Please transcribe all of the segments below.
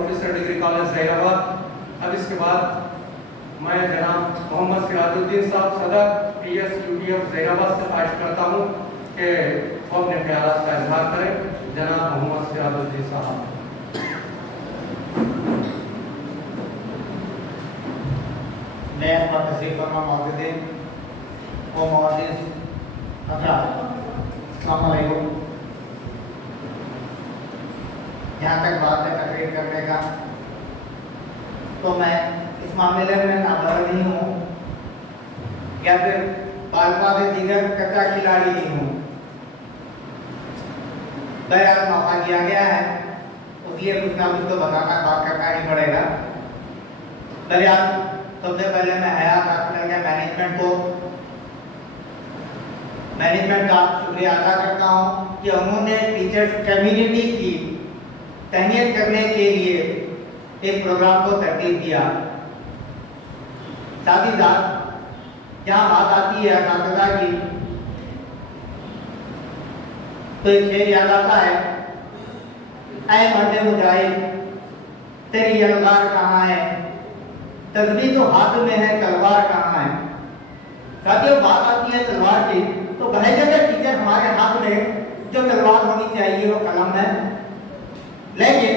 Professor degree college Zaheerabad. अब इसके बाद मैं जनाब मोहम्मद सिराजुद्दीन साहब सदर PS UTF जहीराबाद से ख्वाहिश करता हूँ कि वो अपने ख्यालात का इजहार करें। जनाब मोहम्मद सिराजुद्दीन साहब। मैं अपना तस्वीर करना मौजूद वो मौजूद अस्सलाम वालेकुम। यहाँ तक बात है तकरीर करने का, तो मैं इस मामले में नाबलग नहीं हूँ या फिर बालका से दीगर कच्चा खिलाड़ी नहीं हूँ। बहरहाल मौका दिया गया है, उसलिए कुछ ना कुछ तो बताना बात करना ही पड़ेगा। बहरहाल सबसे पहले मैं हयात हॉस्पिटल के मैनेजमेंट का शुक्रिया अदा करता हूँ कि उन्होंने टीचर्स कम्युनिटी की तहनीत करने के लिए एक प्रोग्राम को तरतीब दिया। साथ ही साथ जहाँ बात आती है असातिज़ा की, तो एक शेर याद आता है, ऐ मर्द मुजाहिद तेरी यलगार कहाँ है, तस्बीह तो हाथ में है तलवार कहाँ है। साथियों बात आती है तलवार की, तो बहजत टीचर हमारे हाथ में जो तलवार होनी चाहिए वो कलम है। लेकिन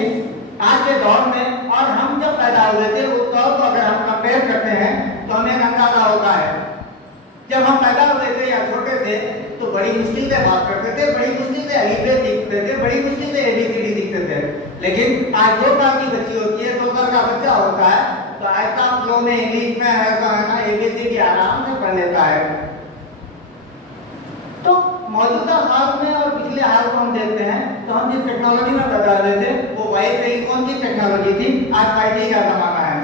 आज के दौर में और हम जब पैदा हुए थे उस दौर को अगर हम कंपेयर करते हैं तो हमें अंदाजा होता है। जब हम पैदा हुए थे या छोटे थे तो बड़ी मुश्किल से बात करते थे, बड़ी मुश्किल से अलीफे सीखते थे, बड़ी मुश्किल से ABCD सीखते थे। लेकिन आज 2 साल की बच्ची होती है, 2 साल का बच्चा होता है, तो ऐसा फ्लो में इंग्लिश में है तो है ना ABCD आराम से पढ़ लेता है। तो मौजूदा हाल में और पिछले हाल को हम देखते हैं तो हम जिस टेक्नोलॉजी में बता रहे थे वो वाइट टेलीफोन की टेक्नोलॉजी थी, आज 5G का जमाना है।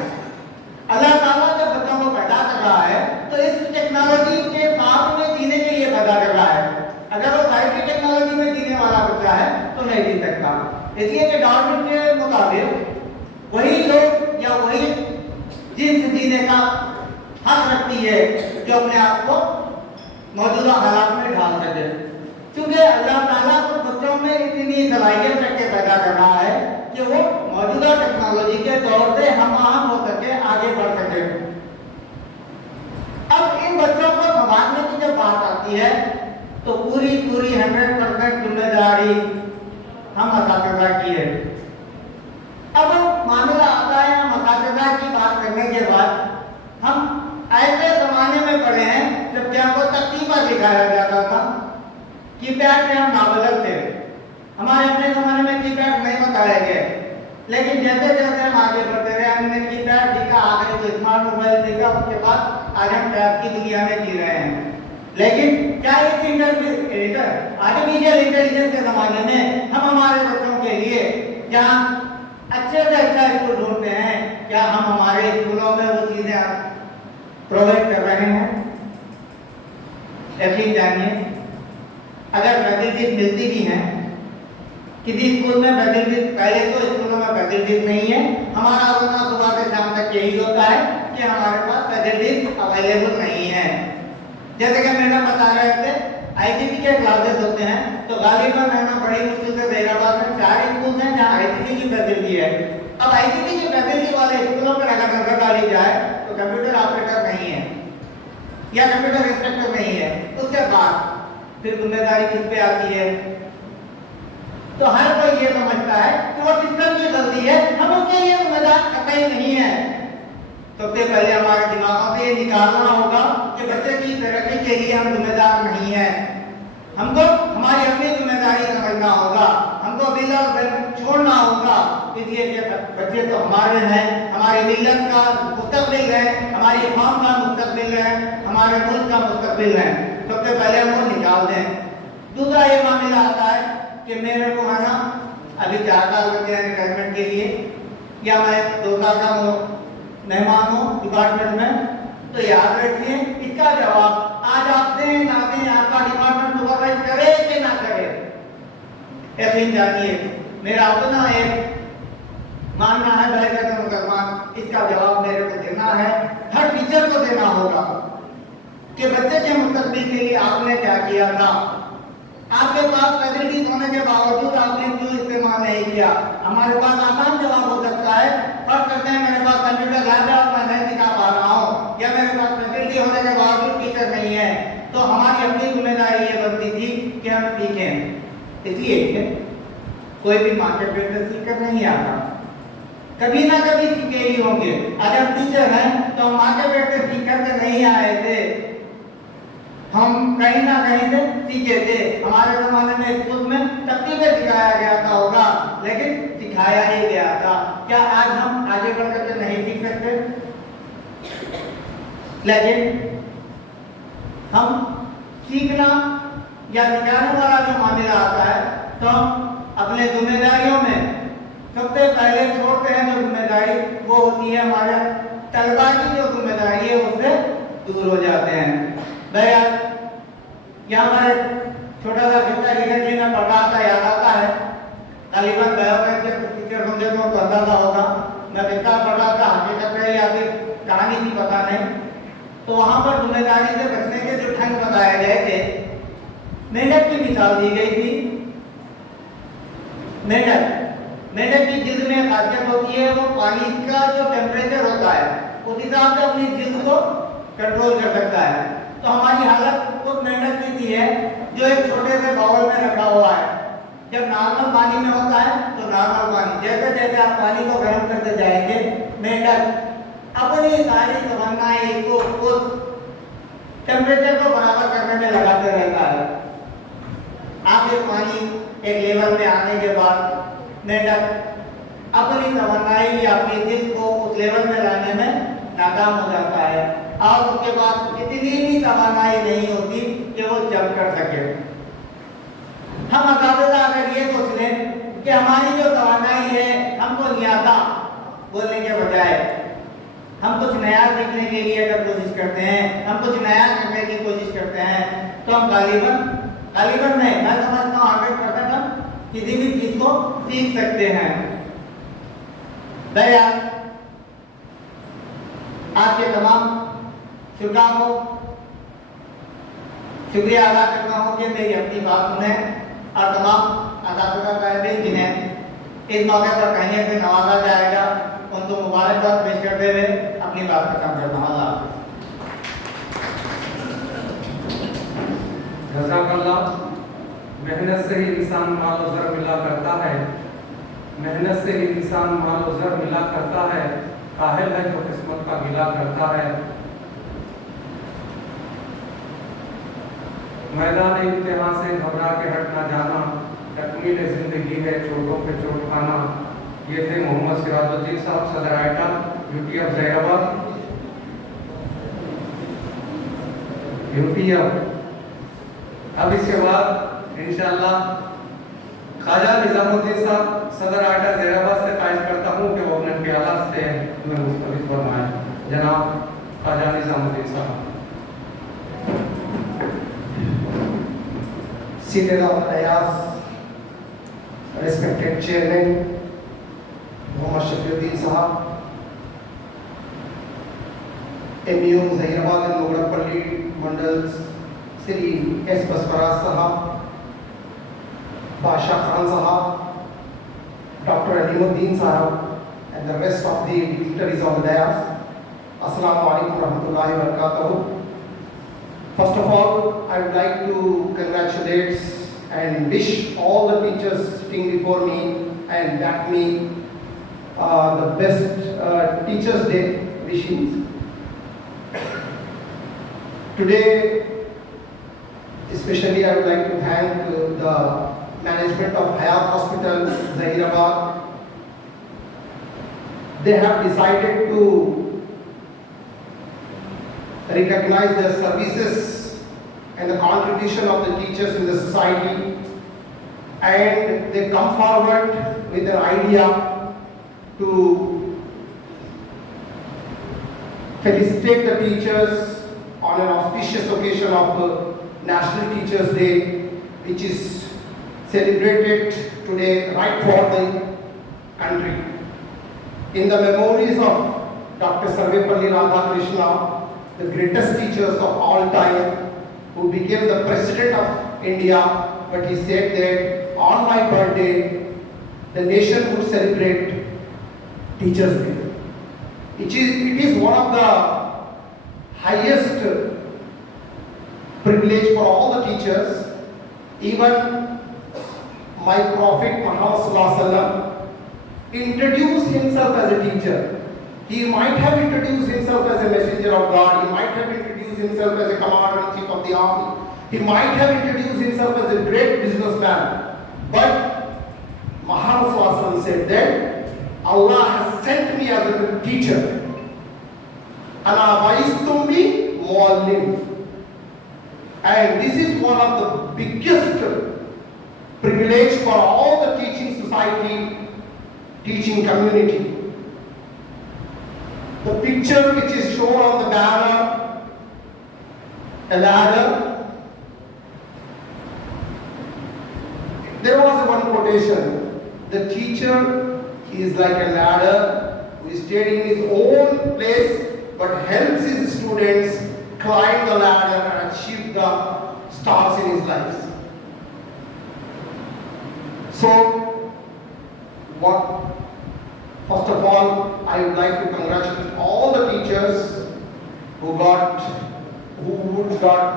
अल्लाह ताला जब बच्चों को पैदा कर रहा है तो इस टेक्नोलॉजी के साथ में जीने के लिए पैदा कर रहा है। अगर वो 5G टेक्नोलॉजी में जीने वाला बच्चा है तो नहीं जी सकता। इसलिए कि डार्विन के मुताबिक वही लोग या वही जिन्स जीने का हक रखती है जो अपने आप को मौजूदा हालात में ढाल सके। क्योंकि अल्लाह ताला को बच्चों में इतनी सलाहियत रख के पैदा कर रहा है कि वो मौजूदा टेक्नोलॉजी के दौर से हम हो सके, आगे बढ़ सके। अब इन बच्चों को संभालने की जब बात आती है तो पूरी 100% जिम्मेदारी हम असातिज़ा की है। अब मामला आता है, हम असातिज़ा की बात करने के बाद हम ऐसे जमाने में पढ़े हैं जब क्या को तकतीबा दिखाया जाता था, कीपैड में हम नाबालिग थे, हमारे अपने जमाने में कीपैड नहीं बताए गए। लेकिन जैसे जैसे हम आगे बढ़ते रहे हमने कीपैड दिखा, आगे तो स्मार्ट मोबाइल दिखा, उसके बाद आज हम टैब की दुनिया में जी रहे हैं। लेकिन क्या इस आर्टिफिशियल इंटेलिजेंस के जमाने में हम हमारे बच्चों के लिए जहाँ अच्छे से अच्छा स्कूल ढूंढते हैं, क्या हम हमारे स्कूलों में वो चीजें प्रोवाइड कर रहे हैं? यकीन जानिए, अगर फैसिलिटीज मिलती भी हैं, किसी स्कूल में फैसिलिटीज, पहले तो स्कूलों में फैसिलिटीज नहीं है। हमारा रोना सुबह से शाम तक यही होता है कि हमारे पास फैसिलिटीज अवेलेबल नहीं है। जैसे कि मैडम बता रहे थे ICT के क्लासेस होते हैं, तो गालिबन है ना बड़ी मुश्किल से जहीराबाद में 4 स्कूल हैं जहाँ ICT की फैसिलिटी है। अब ICT की फैसिलिटी वाले स्कूलों पर अगर नजर डाली जाए तो कंप्यूटर ऑपरेटर नहीं है या कंप्यूटर इंस्ट्रक्टर नहीं है, उसके बाद फिर जिम्मेदारी किस पे आती है? तो हर कोई ये समझता है कि वो सिस्टम की गलती है, हम उसके लिए जिम्मेदार कतई नहीं है। सबसे पहले हमारे दिमागों से ये निकालना होगा कि बच्चे की तरक्की के लिए हम जिम्मेदार नहीं है। हमको हमारी अपनी जिम्मेदारी समझना होगा, हमको मिलत छोड़ना होगा। इसलिए बच्चे तो हमारे हैं, हमारी मिल्लत का मुस्तकबिल है, हमारी कौम का मुस्तकबिल है, हमारे मुल्क का मुस्तकबिल है। सबसे पहले हम वो निकाल दें। दूसरा ये मामला आता है कि मेरे को है ना अभी 4 साल बचे हैं रिटायरमेंट के लिए, या मैं 2 साल का मेहमान हूँ डिपार्टमेंट में, तो याद रखिए इसका जवाब आज आप दें ना दें, आपका डिपार्टमेंट सुपरवाइज करे कि ना करे, यकीन जानिए मेरा अपना एक मानना है बहरकत मुसलमान, इसका जवाब मेरे को देना है, हर टीचर को देना होगा कि बच्चे के मुस्तकबिल के लिए आपने क्या किया था। आपके पास फैसिलिटीज होने के बावजूद आपने क्यों इस्तेमाल नहीं किया? हमारे पास आसान जवाब हो सकता ही एक है, कोई भी मार्केट में सीखकर नहीं आता, कभी ना कभी सीखे ही होंगे। अगर टीचर हैं तो हम मार्केट बैठे सीख कर नहीं आए थे, हम कहीं ना कहीं से सीखे थे। हमारे जमाने में स्कूल में तकनीकें सिखाया गया था होगा, लेकिन सिखाया ही गया था। क्या आज हम आगे बढ़ करके नहीं सीख सकते? लेकिन हम सीखना या सिखाने वाला जो मामला आता है तो हम अपने जिम्मेदारियों में सबसे पहले छोड़ते हैं। जो जिम्मेदारी वो होती है हमारे तलबा की जो जिम्मेदारी है उससे दूर हो जाते हैं। भैया यहाँ पर छोटा सा किस्सा लिखा जी मैं पढ़ा था, याद आता है। तालिबान गया टीचर समझे तो अंदाजा होगा मैं कितना पढ़ा था, हकीकत है या फिर कहानी की पता नहीं। तो वहाँ पर जिम्मेदारी से बचने के जो ढंग बताए गए थे, मेंढक की मिसाल दी गई थी। मेंढक की जिल्द में खासियत होती है, वो पानी का जो टेम्परेचर होता है उस हिसाब से अपनी जिल्द को कंट्रोल कर सकता है। तो हमारी हालत उस मेंढक की थी है जो एक छोटे से बाउल में रखा हुआ है। जब नॉर्मल पानी में होता है तो नॉर्मल पानी, जैसे जैसे आप पानी को गर्म करते जाएंगे मेंढक अपनी सारी तमन्नाएं को उस टेम्परेचर को बराबर करने में लगाते रहता है। आखिर पानी एक लेवल में आने के बाद मेंढक अपनी तमन्नाएं या अपनी दिल को उस लेवल में लाने में नाकाम हो जाता है और उसके बाद इतनी भी तमन्नाएं नहीं होती कि वो जम कर सके। हम अकादता अगर ये सोच लें कि हमारी जो तमन्नाएं है हमको नहीं आता बोलने के बजाय हम कुछ नया सीखने के लिए अगर कोशिश करते हैं, हम कुछ नया करने की कोशिश करते हैं तो हम गालिबन नहीं, मैं समझता हूँ 100% हम किसी भी चीज को सीख सकते हैं। दया आपके तमाम शुक्रिया को शुक्रिया अदा करता हूँ कि मेरी अपनी बात सुने और तमाम अदालत जिन्हें इस मौके पर कहने से नवाजा जाएगा उनको मुबारकबाद पेश करते हुए अपनी बात खत्म करता हूँ। जज़ाकल्लाह। मेहनत से ही इंसान माल और ज़र मिला करता है, मेहनत से ही इंसान माल और ज़र मिला करता है, काहिल है तो किस्मत का गिला करता है। मैदान इम्तिहान से घबरा के हट ना जाना, तकमील जिंदगी है चोटों पे चोट खाना। ये थे मोहम्मद सिराजुद्दीन साहब, सदर आइटा UTF जैराबाद UTF। अब इसके बाद इंशाअल्लाह ख्वाजा निजामुद्दीन साहब, सदर आइटा जैराबाद से ख्वाहिश करता हूँ कि वो अपने ख्यालात से हमें मुस्तफ़िज़ फरमाएं। जनाब ख्वाजा निजामुद्दीन साहब। Seated on the dais, respected chairman Mohammad Shafiuddin Sahab, MU Zahirabad and Mogadapalli Mandals, Sri S. Baswaraj Sahab, Basha Khan Sahab, Dr. Alimuddin Sahab, and the rest of the dignitaries on the dais. Assalamu alaikum warahmatullahi wabarakatuh. First of all, I would like to congratulate and wish all the teachers sitting before me and back me the best Teachers' Day wishings. Today, especially I would like to thank the management of Hayat Hospital, Zahirabad. They have decided to recognize their services and the contribution of the teachers in the society, and they come forward with an idea to felicitate the teachers on an auspicious occasion of National Teachers' Day, which is celebrated today right throughout the country. In the memories of Dr. Sarvepalli Radhakrishna, the greatest teachers of all time, who became the President of India, but he said that on my birthday, the nation would celebrate Teachers' Day. It is one of the highest privilege for all the teachers. Even my Prophet Muhammad Sallallahu Alaihi Wasallam introduced himself as a teacher. He might have introduced himself as a messenger of God. He might have introduced himself as a commander-in-chief of the army. He might have introduced himself as a great businessman. But Muhammad Sallallahu Alaihi Wasallam said that Allah has sent me as a teacher. Ana ba'istum bi muallim. And this is one of the biggest privilege for all the teaching society, teaching community. The picture which is shown on the banner, a ladder. There was one quotation. The teacher is like a ladder who is staying in his own place but helps his students climb the ladder and achieve the stars in his life. So, first of all, I would like to congratulate all the teachers who got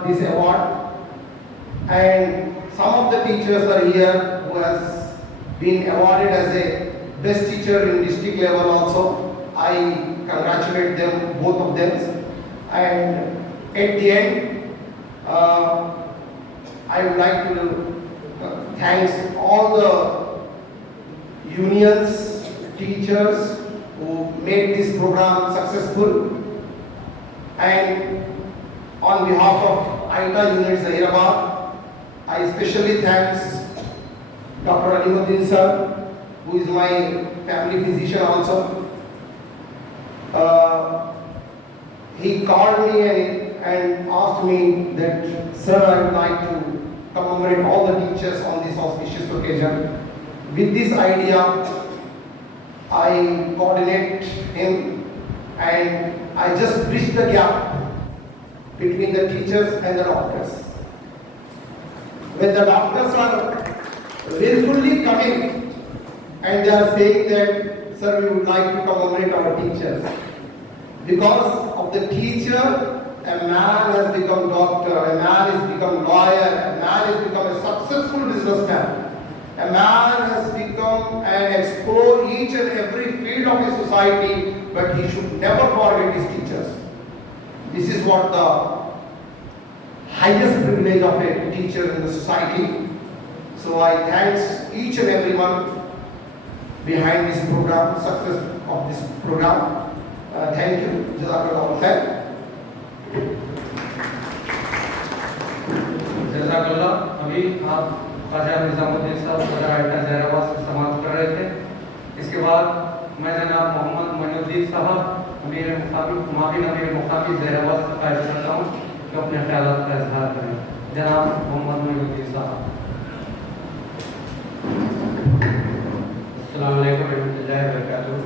this award, and some of the teachers are here who has been awarded as a best teacher in district level also. I congratulate them, both of them, and at the end, I would like to thank all the unions, teachers who made this program successful, and on behalf of AITA Unit Zahirabad, I especially thanks Dr. Alimuddin sir, who is my family physician also. He called me and asked me that, sir, I would like to commemorate all the teachers on this auspicious occasion. With this idea, I coordinate him and I just bridge the gap between the teachers and the doctors. When the doctors are willfully coming and they are saying that, sir, we would like to commemorate our teachers. Because of the teacher, a man has become doctor, a man has become lawyer, a man has become a successful businessman. A man has become and explore each and every field of his society, but he should never forget his teachers. This is what the highest privilege of a teacher in the society. So I thank each and everyone behind this program, success of this program. Thank you. Jazakallah khair. जज़ाकल्लाह। अभी आप ख्वाजा निज़ामुद्दीन साहब सदर iota ज़हराबाद से समाप्त कर रहे थे। इसके बाद मैं जनाब मोहम्मद मोइनुद्दीन साहब अमीर मुक़ामी ज़हराबाद से ख्वाहिश करता हूँ कि अपने ख्यालात का इज़हार करें। जनाब मोहम्मद मोइनुद्दीन साहब। अस्सलामु अलैकुम रहमतुल्लाहि व बरकातुहू।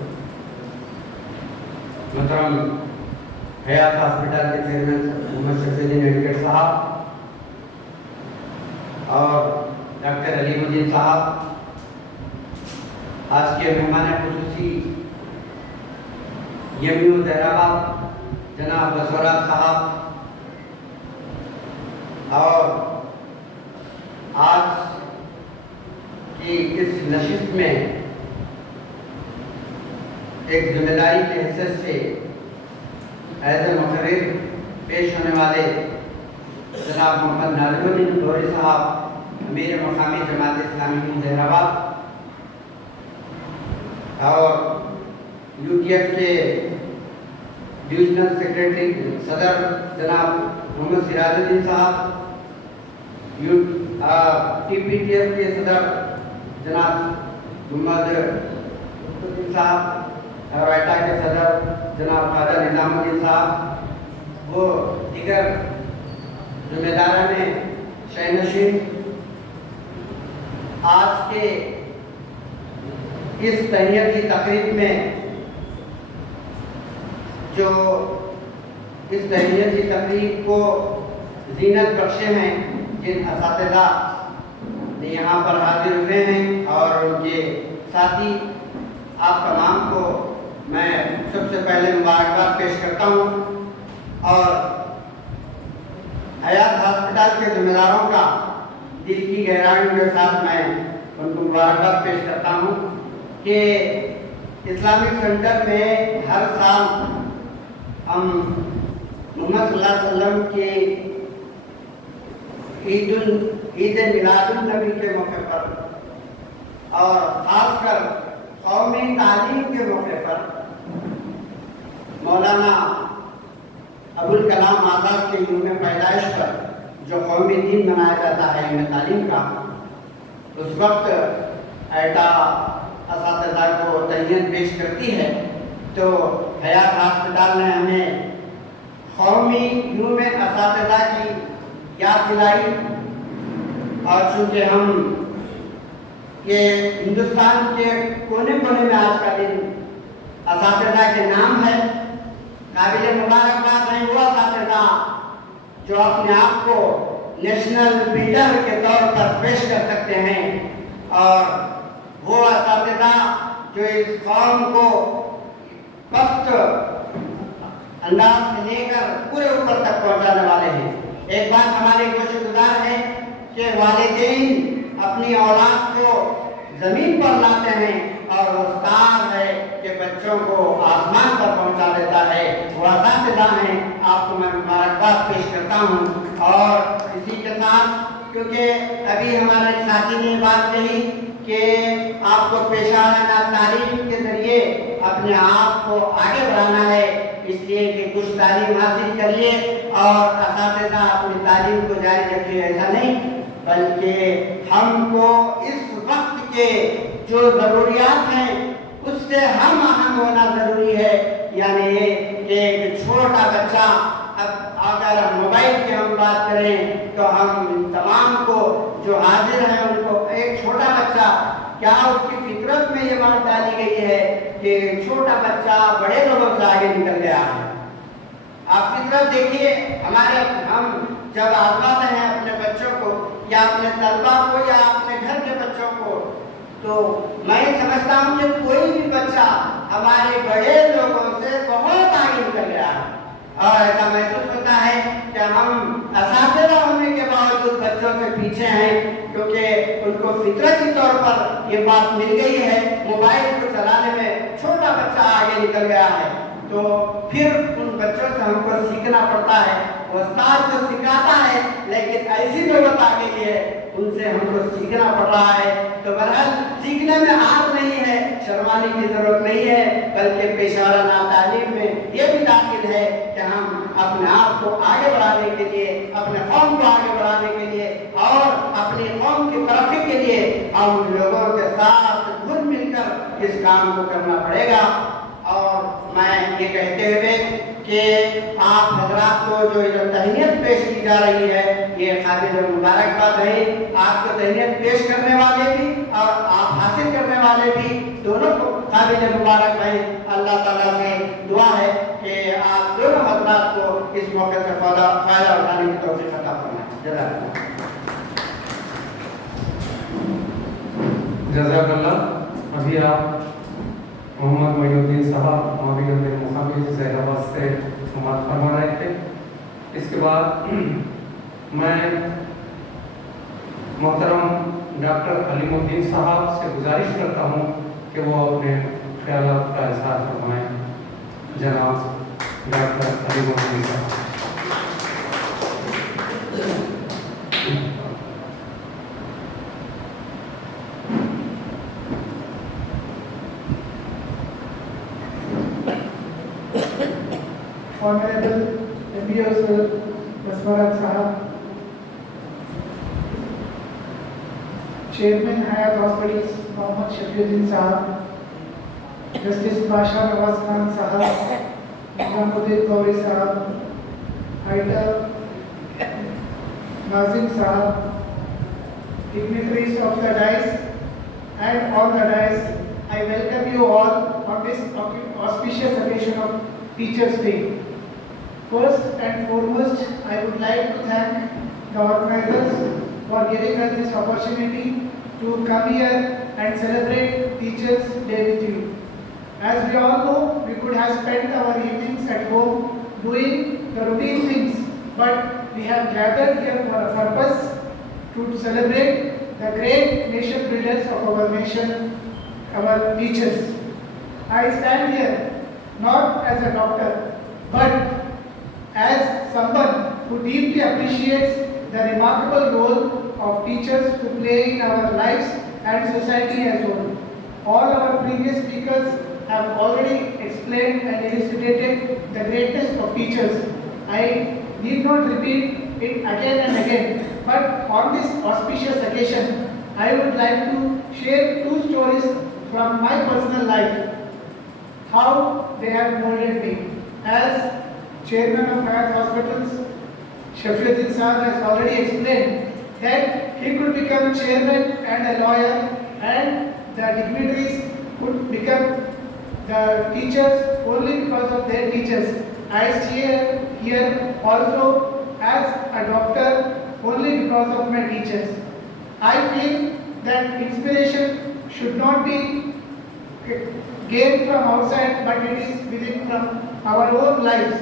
मोहतरम हयात हॉस्पिटल के चेयरमैन मोहम्मद शफीउद्दीन एडवोकेट साहब और डॉक्टर अलीमुद्दीन साहब, आज के मेहमान खुसूसी यमयू ज़हराबाद जनाब बसवराज साहब, और आज की इस नशिस्त में एक जिम्मेदारी की हैसियत से एज ए मुक़र्रिर पेश होने वाले जनाब मोहम्मद नाज़िमुद्दीन गौरी साहब, अमीर मुक़ामी जमात इस्लामी ज़हराबाद, और यूटीएफ के डिविजनल सेक्रेटरी सदर जनाब मोहम्मद सिराजुद्दीन साहब, टीपीटीएफ के सदर जनाब मोहम्मद साहब, और आइटा के सदर जनाब ख्वाजा निज़ामुद्दीन साहब, वो दीगर ज़िम्मेदारान शहनशीन, आज के इस तहनीती तकरीब में जो इस तहनीती तकरीब को ज़ीनत बख्शे हैं, जिन असातिज़ा ने यहाँ पर हाजिर हुए हैं, और उनके साथी आप तमाम को मैं सबसे पहले मुबारकबाद पेश करता हूँ, और हयात हॉस्पिटल के ज़िम्मेदारों का दिल की गहराइयों के साथ मैं उनको मुबारकबाद पेश करता हूँ कि इस्लामिक सेंटर में हर साल हम मोहम्मद सल्लल्लाहु अलैहि वसल्लम की ईद मिलादुन नबी के मौके पर और खासकर कौमी तालीम के मौके पर मौलाना अबुल कलाम आज़ाद के यूम पैदाइश पर जो कौमी दिन मनाया जाता है यूम तालीम का, उस वक्त एटा असातिज़ा को तहनीत पेश करती है तो हयात हॉस्पिटल ने हमें कौमी यूम असातिज़ा की याद दिलाई। और चूँकि हम ये हिंदुस्तान के कोने कोने में आज का दिन असातिज़ा के नाम है, काबिल मुबारकबाद है वो असातिज़ा जो अपने आप को नेशनल बिल्डर के तौर पर पेश कर सकते हैं, और वो असातिज़ा जो इस कौम को वक्त अंदाज से लेकर पूरे ऊपर तक पहुंचाने वाले हैं। एक बात हमारे को शुक्रगुजार है कि वालिदैन अपनी औलाद को जमीन पर लाते हैं और उस्ताद है कि बच्चों को आसमान पर पहुंचा देता है, वो असातिज़ा हैं। आपको मैं मुबारकबाद पेश करता हूँ। और इसी के साथ क्योंकि अभी हमारे साथी ने बात कही कि आपको पेशावराना तालीम के जरिए अपने आप को आगे बढ़ाना है, इसलिए कि कुछ तालीम हासिल करिए और असातिज़ा अपनी तालीम को जारी रखिए, ऐसा नहीं, बल्कि हमको इस वक्त के जो ज़रूरियात हैं उससे हम आहंग होना ज़रूरी है। यानी एक छोटा बच्चा, अब अगर मोबाइल की हम बात करें तो हम तमाम को जो हाजिर हैं उनको, एक छोटा बच्चा, क्या उसकी फितरत में ये बात डाली गई है कि छोटा बच्चा बड़े लोगों से आगे निकल गया है। आप फितरत देखिए, हम जब आजमाते हैं अपने बच्चों को या अपने तलबा को या अपने घर के बच्चों को, तो मैं समझता हूँ कि कोई भी बच्चा हमारे बड़े लोगों से बहुत आगे निकल गया है, और ऐसा महसूस होता है कि हम असातिज़ा होने के बावजूद बच्चों से पीछे हैं, क्योंकि उनको फितरती तौर पर ये बात मिल गई है, मोबाइल को चलाने में छोटा बच्चा आगे निकल गया है, तो फिर उन बच्चों से हमको सीखना पड़ता है। उस्ताद जो सिखाता है लेकिन ऐसी नौबत आ गई है उनसे हमको सीखना पड़ रहा है। तो बहरहाल सीखने में आग नहीं है, शर्माने की जरूरत नहीं है, बल्कि पेशावराना तालीम में ये भी दाखिल है कि हम अपने आप को आगे बढ़ाने के लिए, अपने कौम को आगे बढ़ाने के लिए और अपनी कौम की तरक्की के लिए हम लोगों के साथ घुल मिलकर इस काम को करना पड़ेगा। और मैं ये कहते हुए कि आप हजरात को जो तहनीत पेश की जा रही है ये काबिल मुबारकबाद है। आपको तहनीत पेश करने वाले भी और आप हासिल करने वाले भी दोनों को काबिल मुबारक है। अल्लाह ताला से दुआ है कि आप दोनों हजरात को इस मौके से फायदा उठाने की तौफीक अता फरमाएं। जज़ाकल्लाह। अभी आप मोहम्मद मोइनुद्दीन साहब मौलवी मुहाफिज ज़ैदाबाद से समाअत फरमा रहे थे। इसके बाद मैं मोहतरम डॉक्टर अलीमुद्दीन साहब से गुजारिश करता हूँ कि वो अपने ख्यालात का इज़हार फरमाएं। जनाब डॉक्टर अलीमुद्दीन साहब। Honorable MBO Sir Baswarat Sahab, Chairman Hayat Hospitals Mohammad Shafiuddin Sahab, Justice Basha Nawaz Khan Sahab, Nizamuddin Gauri Sahab, Haidar Nazim Sahab, dignitaries of the dais and all the dais, I welcome you all on this auspicious occasion of Teachers' Day. First and foremost, I would like to thank the organizers for giving us this opportunity to come here and celebrate Teachers' Day with you. As we all know, we could have spent our evenings at home doing the routine things, but we have gathered here for a purpose to celebrate the great nation builders of our nation, our teachers. I stand here not as a doctor, but as someone who deeply appreciates the remarkable role of teachers to play in our lives and society as a whole. All our previous speakers have already explained and elucidated the greatness of teachers. I need not repeat it again and again, but on this auspicious occasion, I would like to share two stories from my personal life, how they have molded me. As chairman of Hayat Hospitals, Shafiuddin Sahab has already explained that he could become chairman and a lawyer, and the dignitaries could become the teachers only because of their teachers. I stay here also as a doctor only because of my teachers. I feel that inspiration should not be gained from outside, but it is within from our own lives.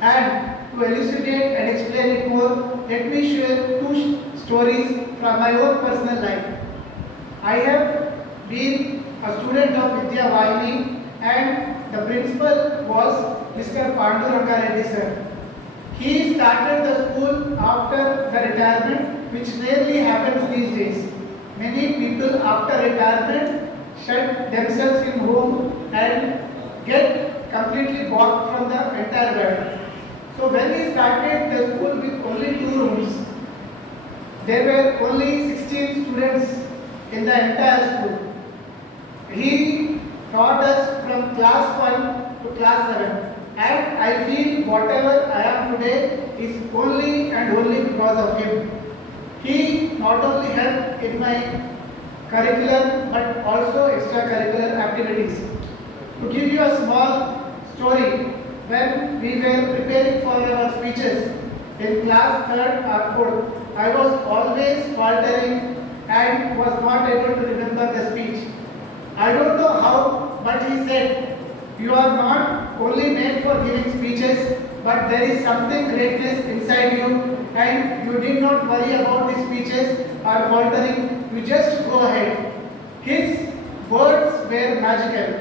And to elucidate and explain it more, let me share two stories from my own personal life. I have been a student of Vidya Vahini, and the principal was Mr. Panduranga Reddy sir. He started the school after the retirement, which rarely happens these days. Many people after retirement shut themselves in home and get completely blocked from the entire world. So when he started the school with only 2 rooms, there were only 16 students in the entire school. He taught us from class 1 to class 7, and I feel whatever I am today is only and only because of him. He not only helped in my curriculum but also extracurricular activities. To give you a small story, when we were preparing for our speeches in class 3rd or 4th, I was always faltering and was not able to remember the speech. I don't know how, but he said, "You are not only made for giving speeches, but there is something greatness inside you, and you did not worry about the speeches or faltering, you just go ahead." His words were magical,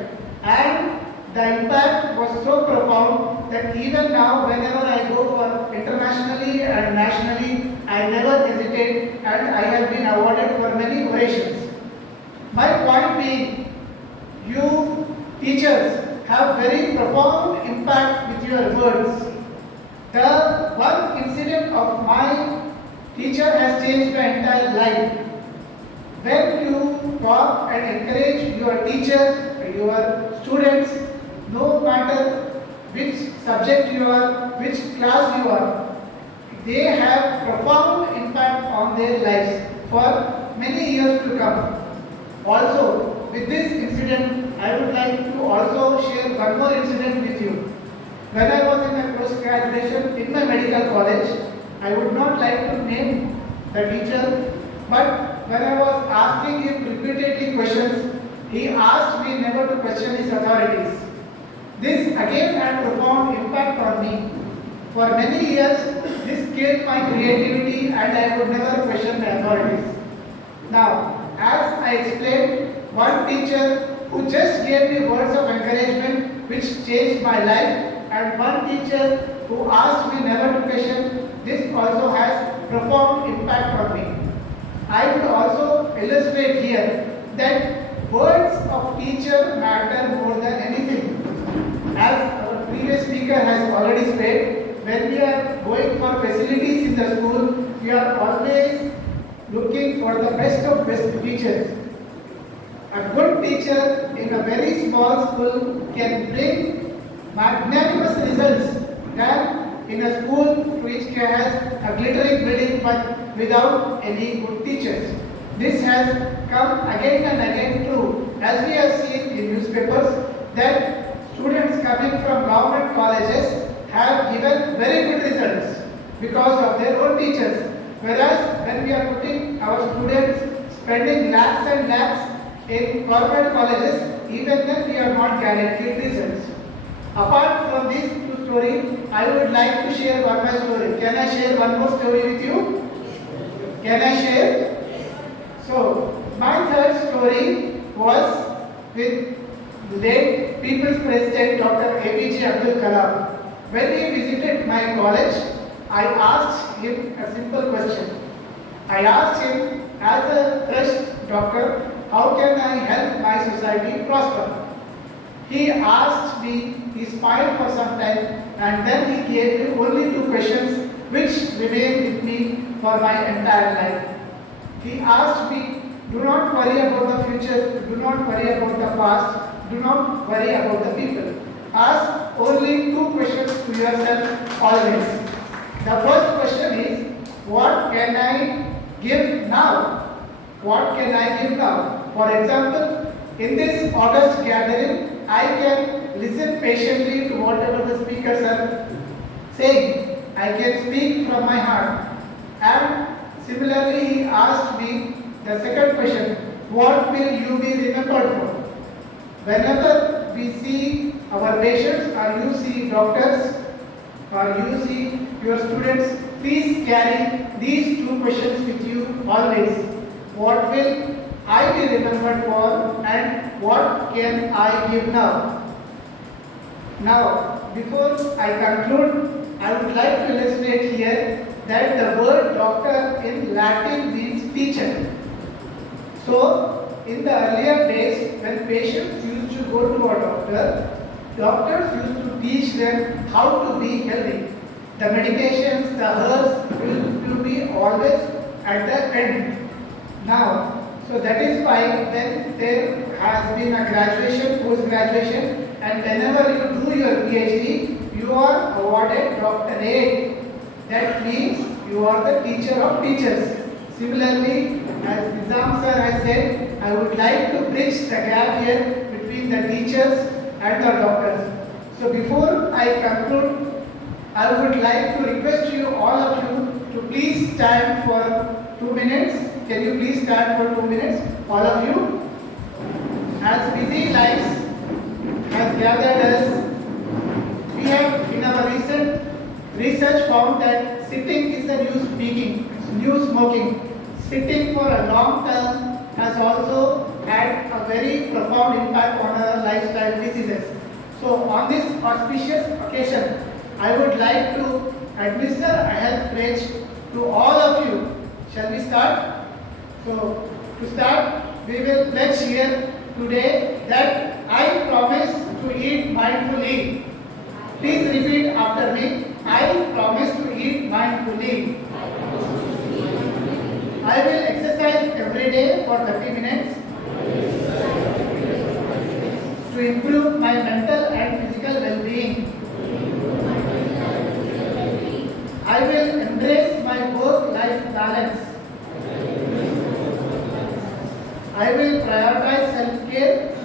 and the impact was so profound that even now, whenever I go for internationally and nationally, I never hesitate, and I have been awarded for many orations. My point being, you teachers have very profound impact with your words. The one incident of my teacher has changed my entire life. When you talk and encourage your teachers, your students, no matter which subject you are, which class you are, they have profound impact on their lives for many years to come. Also, with this incident, I would like to also share one more incident with you. When I was in my post-graduation in my medical college, I would not like to name the teacher, but when I was asking him repeatedly questions, he asked me never to question his authorities. This again had profound impact on me. For many years, this killed my creativity and I would never question the authorities. Now, as I explained, one teacher who just gave me words of encouragement which changed my life, and one teacher who asked me never to question, this also has profound impact on me. I would also illustrate here that words of teacher matter more than anything. As our previous speaker has already said, when we are going for facilities in the school, we are always looking for the best of best teachers. A good teacher in a very small school can bring magnanimous results than in a school which has a glittering building but without any good teachers. This has come again and again true, as we have seen in newspapers that students coming from government colleges have given very good results because of their own teachers. Whereas when we are putting our students spending lakhs and lakhs in government colleges, even then we are not guaranteed results. Apart from these two stories, I would like to share one more story. Can I share one more story with you? Can I share? So, my third story was with late People's President Dr. APJ Abdul Kalam. When he visited my college, I asked him a simple question. I asked him, as a fresh doctor, how can I help my society prosper? He asked me, he smiled for some time, and then he gave me only two questions which remain with me for my entire life. He asked me, do not worry about the future, do not worry about the past, do not worry about the people. Ask only two questions to yourself always. The first question is, what can I give now? What can I give now? For example, in this August gathering, I can listen patiently to whatever the speakers are saying. I can speak from my heart. And similarly, he asked me the second question, what will you be remembered for? Whenever we see our patients or you see doctors or you see your students, please carry these two questions with you always. What will I be remembered for and what can I give now? Now, before I conclude, I would like to illustrate here that the word doctor in Latin means teacher. So, in the earlier days, when patients used to go to a doctor, doctors used to teach them how to be healthy. The medications, the herbs used to be always at the end. Now, so that is why then there has been a graduation, post-graduation, and whenever you do your PhD, you are awarded doctorate. That means you are the teacher of teachers. Similarly, as Nizam sir has said, I would like to bridge the gap here between the teachers and the doctors. So before I conclude, I would like to request you, all of you, to please stand for 2 minutes. Can you please stand for 2 minutes, all of you? As busy lives has gathered us, we have in our recent research found that sitting is the new speaking, new smoking. Sitting for a long term has also had a very profound impact on our lifestyle diseases. So on this auspicious occasion, I would like to administer a health pledge to all of you. Shall we start? So to start, we will pledge here today that I promise to eat mindfully. Please repeat after me. I promise to eat mindfully. I will exercise every day for 30 minutes to improve my mental and physical well-being. I will embrace my work-life balance. I will prioritize self-care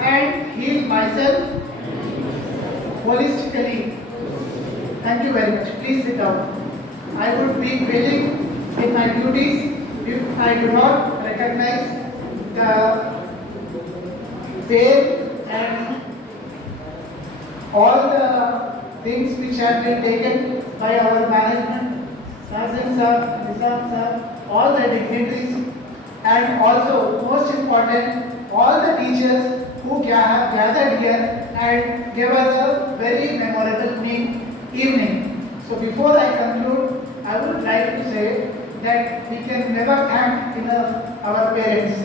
and heal myself holistically. Thank you very much. Please sit down. I would be failing in my duties if I do not recognize the faith and all the things which have been taken by our management, Sazin sir, Nizam sir, all the dignitaries, and also most important, all the teachers who have gathered here and gave us a very memorable evening. So before I conclude, I would like to say that we can never thank enough our parents.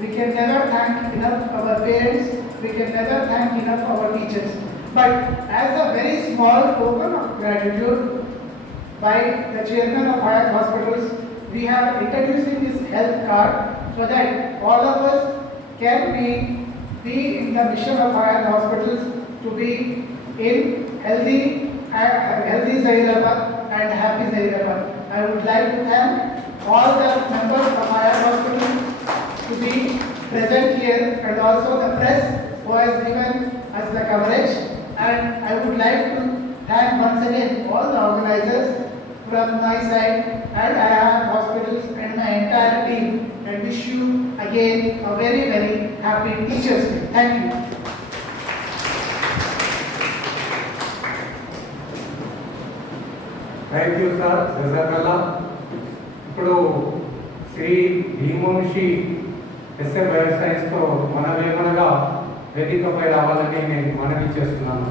We can never thank enough our parents. We can never thank enough our teachers. But as a very small token of gratitude by the chairman of Hayat Hospitals, we are introducing this health card so that all of us can be in the mission of Hayat Hospitals to be in healthy Zahirabad and happy Zahirabad. I would like to thank all the members of Hayat Hospital to be present here and also the press who has given us the coverage. And I would like to thank once again all the organizers from my side and Hayat Hospitals and my entire team, and wish you again a very, very happy Teachers' Day. Thank you. Thank you sir జజాకల్లా. ఇప్పుడు Sri భీమవంశి SA బయోసైన్స్తో మనమేమనగా వేదికపై రావాలని నేను మనవి చేస్తున్నాను.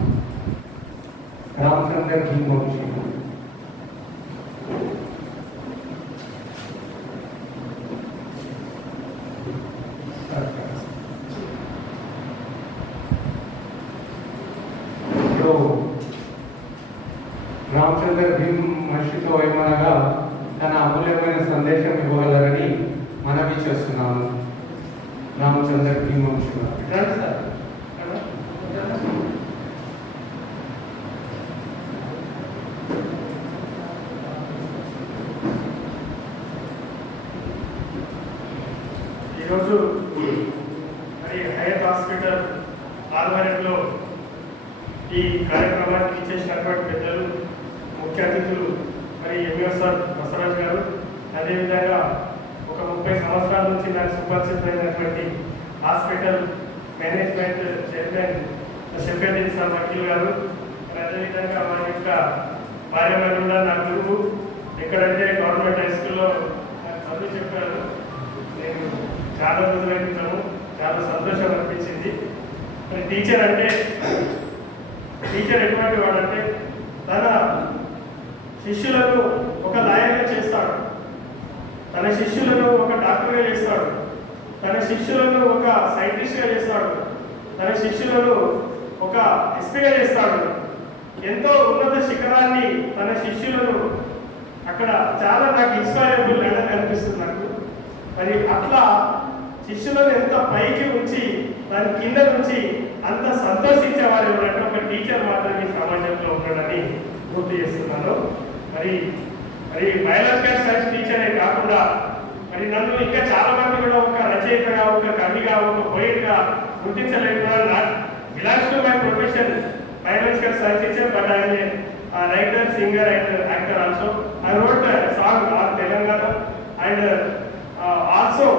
రామచందర్ భీమవంశి. ఇప్పుడు రామచందర్ భీమవంశితో ఏమనగా తన అమూల్యమైన సందేశం ఇవ్వగలరని మనవి చేస్తున్నాను. రామచందర్ భీమవంశి గారు. సార్ ఈరోజు మరి హయత్ హాస్పిటల్ ఆధ్వర్యంలో ఈ కార్యక్రమానికి ఇచ్చేసినటువంటి పెద్దలు, ముఖ్య అతిథులు మరి ఎంఎస్ఆర్ బసవరాజ్ గారు, అదేవిధంగా ఒక 30 సంవత్సరాల నుంచి నాకు సుపరిచితమైనటువంటి hospital management chairman Shafiuddin sir Vakil గారు, అదేవిధంగా మా యొక్క భార్యమరుడు నా గురువు ఎక్కడంటే గవర్నమెంట్ హై స్కూల్లో నాకు చదువు చెప్పారు. నేను చాలా రోజులైనాను, చాలా సంతోషం అనిపించింది. మరి టీచర్ ఎటువంటి వాడంటే తన శిష్యులను ఒక లాయర్గా చేస్తాడు, తన శిష్యులను ఒక డాక్టర్గా చేస్తాడు, తన శిష్యులను ఒక సైంటిస్ట్గా చేస్తాడు, తన శిష్యులను ఒక ఎస్పీగా చేస్తాడు. ఎంతో ఉన్నత శిఖరాన్ని తన శిష్యులను అక్కడ చాలా నాకు ఇన్స్పైరబుల్ లేదని అనిపిస్తుంది నాకు. మరి అట్లా శిష్యులను ఎంత పైకి ఉంచి దాని కింద నుంచి అంత సంతోషించేవారు ఎవరంటే ఒక టీచర్ మాత్రమే సమాజంలో ఉన్నాడని గుర్తు చేస్తున్నాను. మరి బయాలజికల్ సైన్స్ టీచరే కాకుండా మరి నన్ను ఇంకా చాలా మంది కూడా ఒక రచయితగా, ఒక కవిగా, ఒక పోయిట్గా గుర్తించలేకుండా belongs to my profession biological science teacher, but I'm a writer, singer and actor also. I wrote song on Telangana and also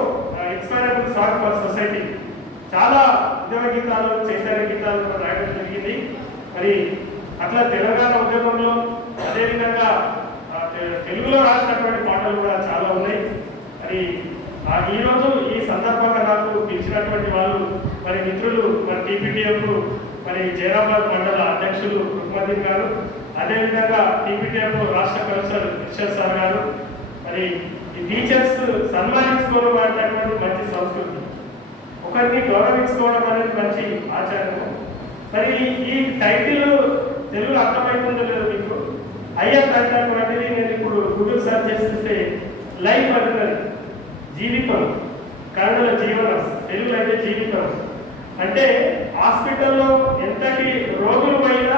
inspirable song for society. చాలా ఉద్యమ గీతాలు, చైతన్య గీతాలు రాయడం జరిగింది. మరి అట్లా తెలంగాణ ఉద్యమంలో అదేవిధంగా తెలుగులో రాసినటువంటి పాటలు కూడా చాలా ఉన్నాయి. మరి ఈరోజు ఈ సందర్భంగా నాకు పిలిచినటువంటి వాళ్ళు మరి మిత్రులు, మరి టీపీటీఎఫ్ మరి జైరాబాద్ మండల అధ్యక్షులు రుక్మదీన్ గారు, అదేవిధంగా టీపీటీఎఫ్ రాష్ట్ర కౌన్సిలర్ ఇర్షద్ సార్ గారు. మరి ఈ టీచర్స్ సన్మానించుకోవడం అనేటటువంటి మంచి సంస్కృతి, ఒకరిని గౌరవించుకోవడం అనేది మంచి ఆచారం. మరి ఈ టైటిల్ తెలుగు అర్థమవుతుందో లేదో మీకు, ఐఎఫ్ అనేటువంటిది నేను ఇప్పుడు గూగుల్ సర్చ్ చేస్తే లైఫ్ అంటున్నది, జీవితం, కన్నడలో జీవనం, తెలుగులో అయితే జీవితం. అంటే హాస్పిటల్లో ఎంతటి రోగులు అయినా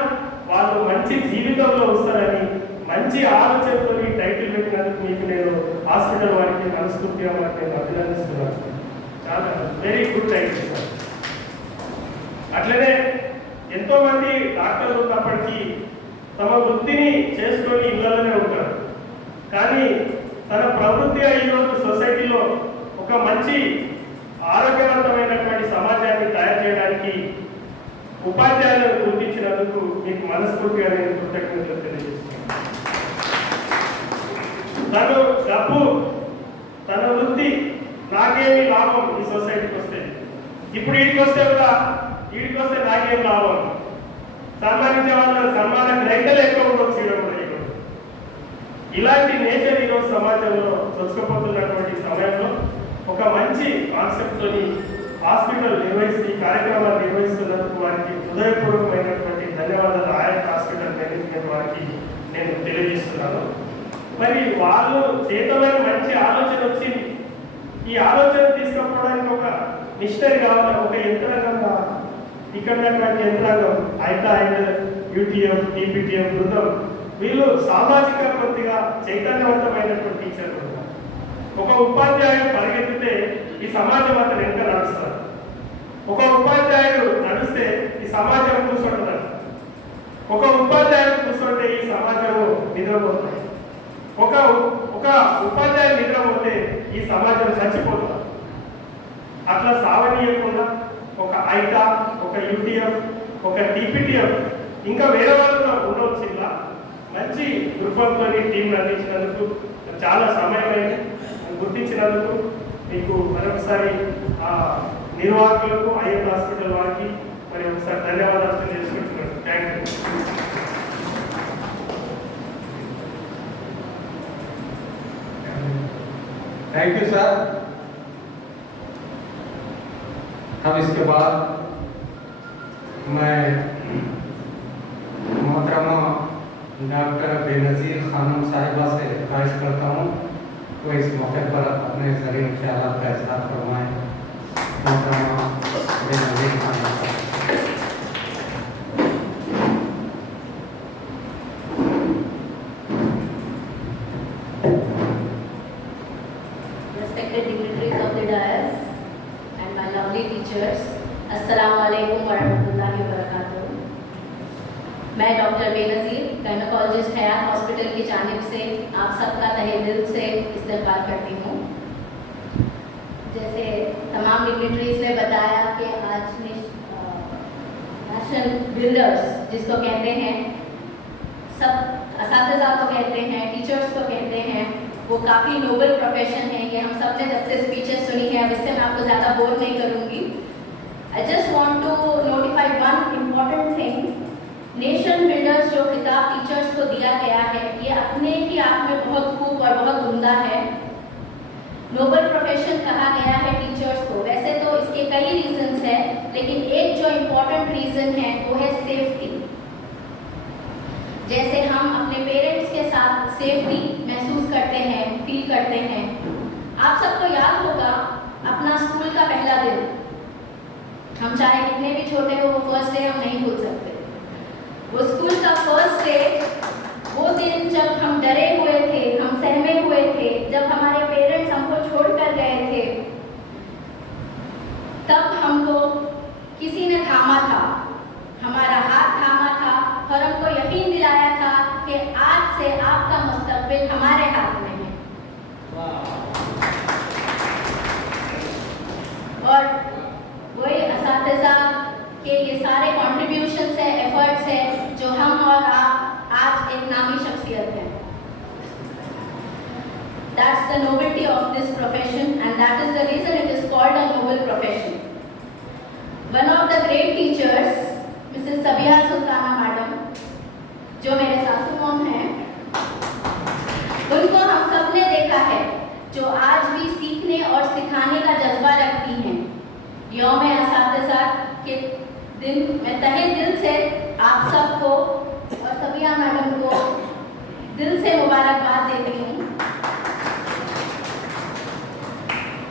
వాళ్ళు మంచి జీవితంలో వస్తారని మంచి ఆలోచనతో ఈ టైటిల్ పెట్టినందుకు మీకు నేను హాస్పిటల్ వారికి మనస్ఫూర్తిగా వారికి నేను అభినందిస్తున్నాను. చాలా వెరీ గుడ్ టైటిల్ సార్. అట్లనే ఎంతో మంది డాక్టర్లు ఉన్నప్పటికీ తమ వృత్తిని చేసుకొని ఇళ్లలోనే ఉంటారు. కానీ తన ప్రవృత్తిగా ఈరోజు సొసైటీలో ఒక మంచి ఆరోగ్యవంతమైనటువంటి సమాజాన్ని తయారు చేయడానికి ఉపాధ్యాయులను గుర్తించినందుకు మీకు మనస్ఫూర్తిగా నేను కృతజ్ఞతలు తెలియజేస్తున్నాను. తను డబ్బు, తన వృత్తి, నాకేమి లాభం ఈ సొసైటీకి వస్తే, ఇప్పుడు వీటికి వస్తే నాకేం లాభం, సన్మానించే వాళ్ళ సన్మానం గ్రహించలే ఎక్కువ ఉండొచ్చు. ఇలాంటి నేచర్ ఈరోజు సమాజంలో చొచ్చుకుపోతున్నటువంటి సమయంలో ఒక మంచి కాన్సెప్ట్తోని హాస్పిటల్ నిర్వహిస్తూ ఈ కార్యక్రమాలు నిర్వహిస్తున్నందుకు వారికి హృదయపూర్వకమైనటువంటి ధన్యవాదాలు ఆయా హాస్పిటల్ మేనేజ్మెంట్ వారికి నేను తెలియజేస్తున్నాను. మరి వాళ్ళు చేతమైన మంచి ఆలోచన వచ్చింది. ఈ ఆలోచన తీసుకుపోవడానికి ఒక మిషనరీ కావాలి, ఒక యంత్రాంగం కావాలి. ఇక్కడ ఉన్నటువంటి యంత్రాంగం ఐటా అండ్ యూటీఎఫ్, టీపీటీఎఫ్ బృందం వీళ్ళు సామాజిక కొద్దిగా చైతన్యవంతమైనటువంటి టీచర్లు. ఒక ఉపాధ్యాయుడు పరిగెత్తితే ఈ సమాజం అంతా వెనుక నడుస్తారు. ఒక ఉపాధ్యాయుడు నడిస్తే ఈ సమాజం కూర్చుంటుంది. ఒక ఉపాధ్యాయుడు కూర్చుంటే ఈ సమాజము నిద్రపోతుంది. ఒక ఉపాధ్యాయుడు నిద్రపోతే ఈ సమాజం చచ్చిపోతుంది. అట్లా సావనీయకుండా ఒక ఐటా, ఒక యూటీఎఫ్, ఒక టీపీటీఎఫ్ ఇంకా వేరే వాళ్ళు ఉండవచ్చు. ఇలా మంచి దృక్పథంతో టీంలు అందించినందుకు చాలా సమయం అయింది. గుర్తించినందుకు మీకు మరొకసారి ఆ నిర్వాహకులకు ఐఎల్ హాస్పిటల్ వారికి మరి ఒకసారి ధన్యవాదాలు తెలియజేసుకుంటున్నాను. Thank you. Thank you sir. अब इसके बाद मैं मोहतरमा डॉक्टर बेनज़ीर खानम साहिबा से ख्वाहिश करता हूँ वो इस मौके पर अपने ज़रीन ख्यालात का इज़हार फरमाएँ। मोहतरमा बेनज़ीर खानम साहिबा। Respected dignitaries of the dais and my lovely teachers, Assalamu alaikum warahmatullahi wabarakatuh। मैं डॉक्टर बेनज़ीर गायनोकोलॉजिस्ट हयात हॉस्पिटल की जानिब से आप सबका तहे दिल से इस्तकबाल करती हूँ। जैसे तमाम डिग्निटरीज ने बताया कि आज नेशनल बिल्डर्स जिसको कहते हैं, सब असातिज़ा को कहते हैं, टीचर्स को कहते हैं, वो काफ़ी नोबल प्रोफेशन है। ये हम सब ने जब से स्पीचेस सुनी है, अब इससे मैं आपको ज़्यादा बोर नहीं करूँगी। I just want to notify one important thing. Nation builders जो खिताब टीचर्स को दिया गया है, ये अपने ही आप में बहुत खूब और बहुत उम्दा है। नोबल प्रोफेशन कहा गया है टीचर्स को। वैसे तो इसके कई रीजंस हैं, लेकिन एक जो इम्पॉर्टेंट रीज़न है वो है सेफ्टी। जैसे हम अपने पेरेंट्स के साथ सेफ्टी महसूस करते हैं, फील करते हैं। आप सबको याद होगा अपना स्कूल का पहला दिन, हम चाहे कितने भी छोटे हो, वो फर्स्ट डे हम नहीं भूल सकते। वो स्कूल का फर्स्ट डे, वो दिन जब हम डरे हुए थे, हम सहमे हुए थे, जब हमारे पेरेंट्स हमको छोड़ कर गए थे, तब हमको किसी ने थामा था, हमारा हाथ थामा था और हमको यकीन दिलाया था कि आज से आपका मुस्तकबिल हमारे हाथ में है। और वही असातिज़ा के ये सारे कॉन्ट्रीब्यूशंस है, एफर्ट्स है, जो हम और आप आज एक नामी शख्सियत है। That's the nobility of this profession and that is the reason it is called a noble profession. One of the great teachers, Mrs. Sabiha Sultana Madam, जो मेरे सासू मॉम हैं, उनको हम सब ने देखा है, जो आज भी सीखने और सिखाने का जज्बा रखती हैं। यौम असातिज़ा के दिन मैं तहे दिल से आप सबको और सबिया मैडम को दिल से मुबारकबाद देती हूँ।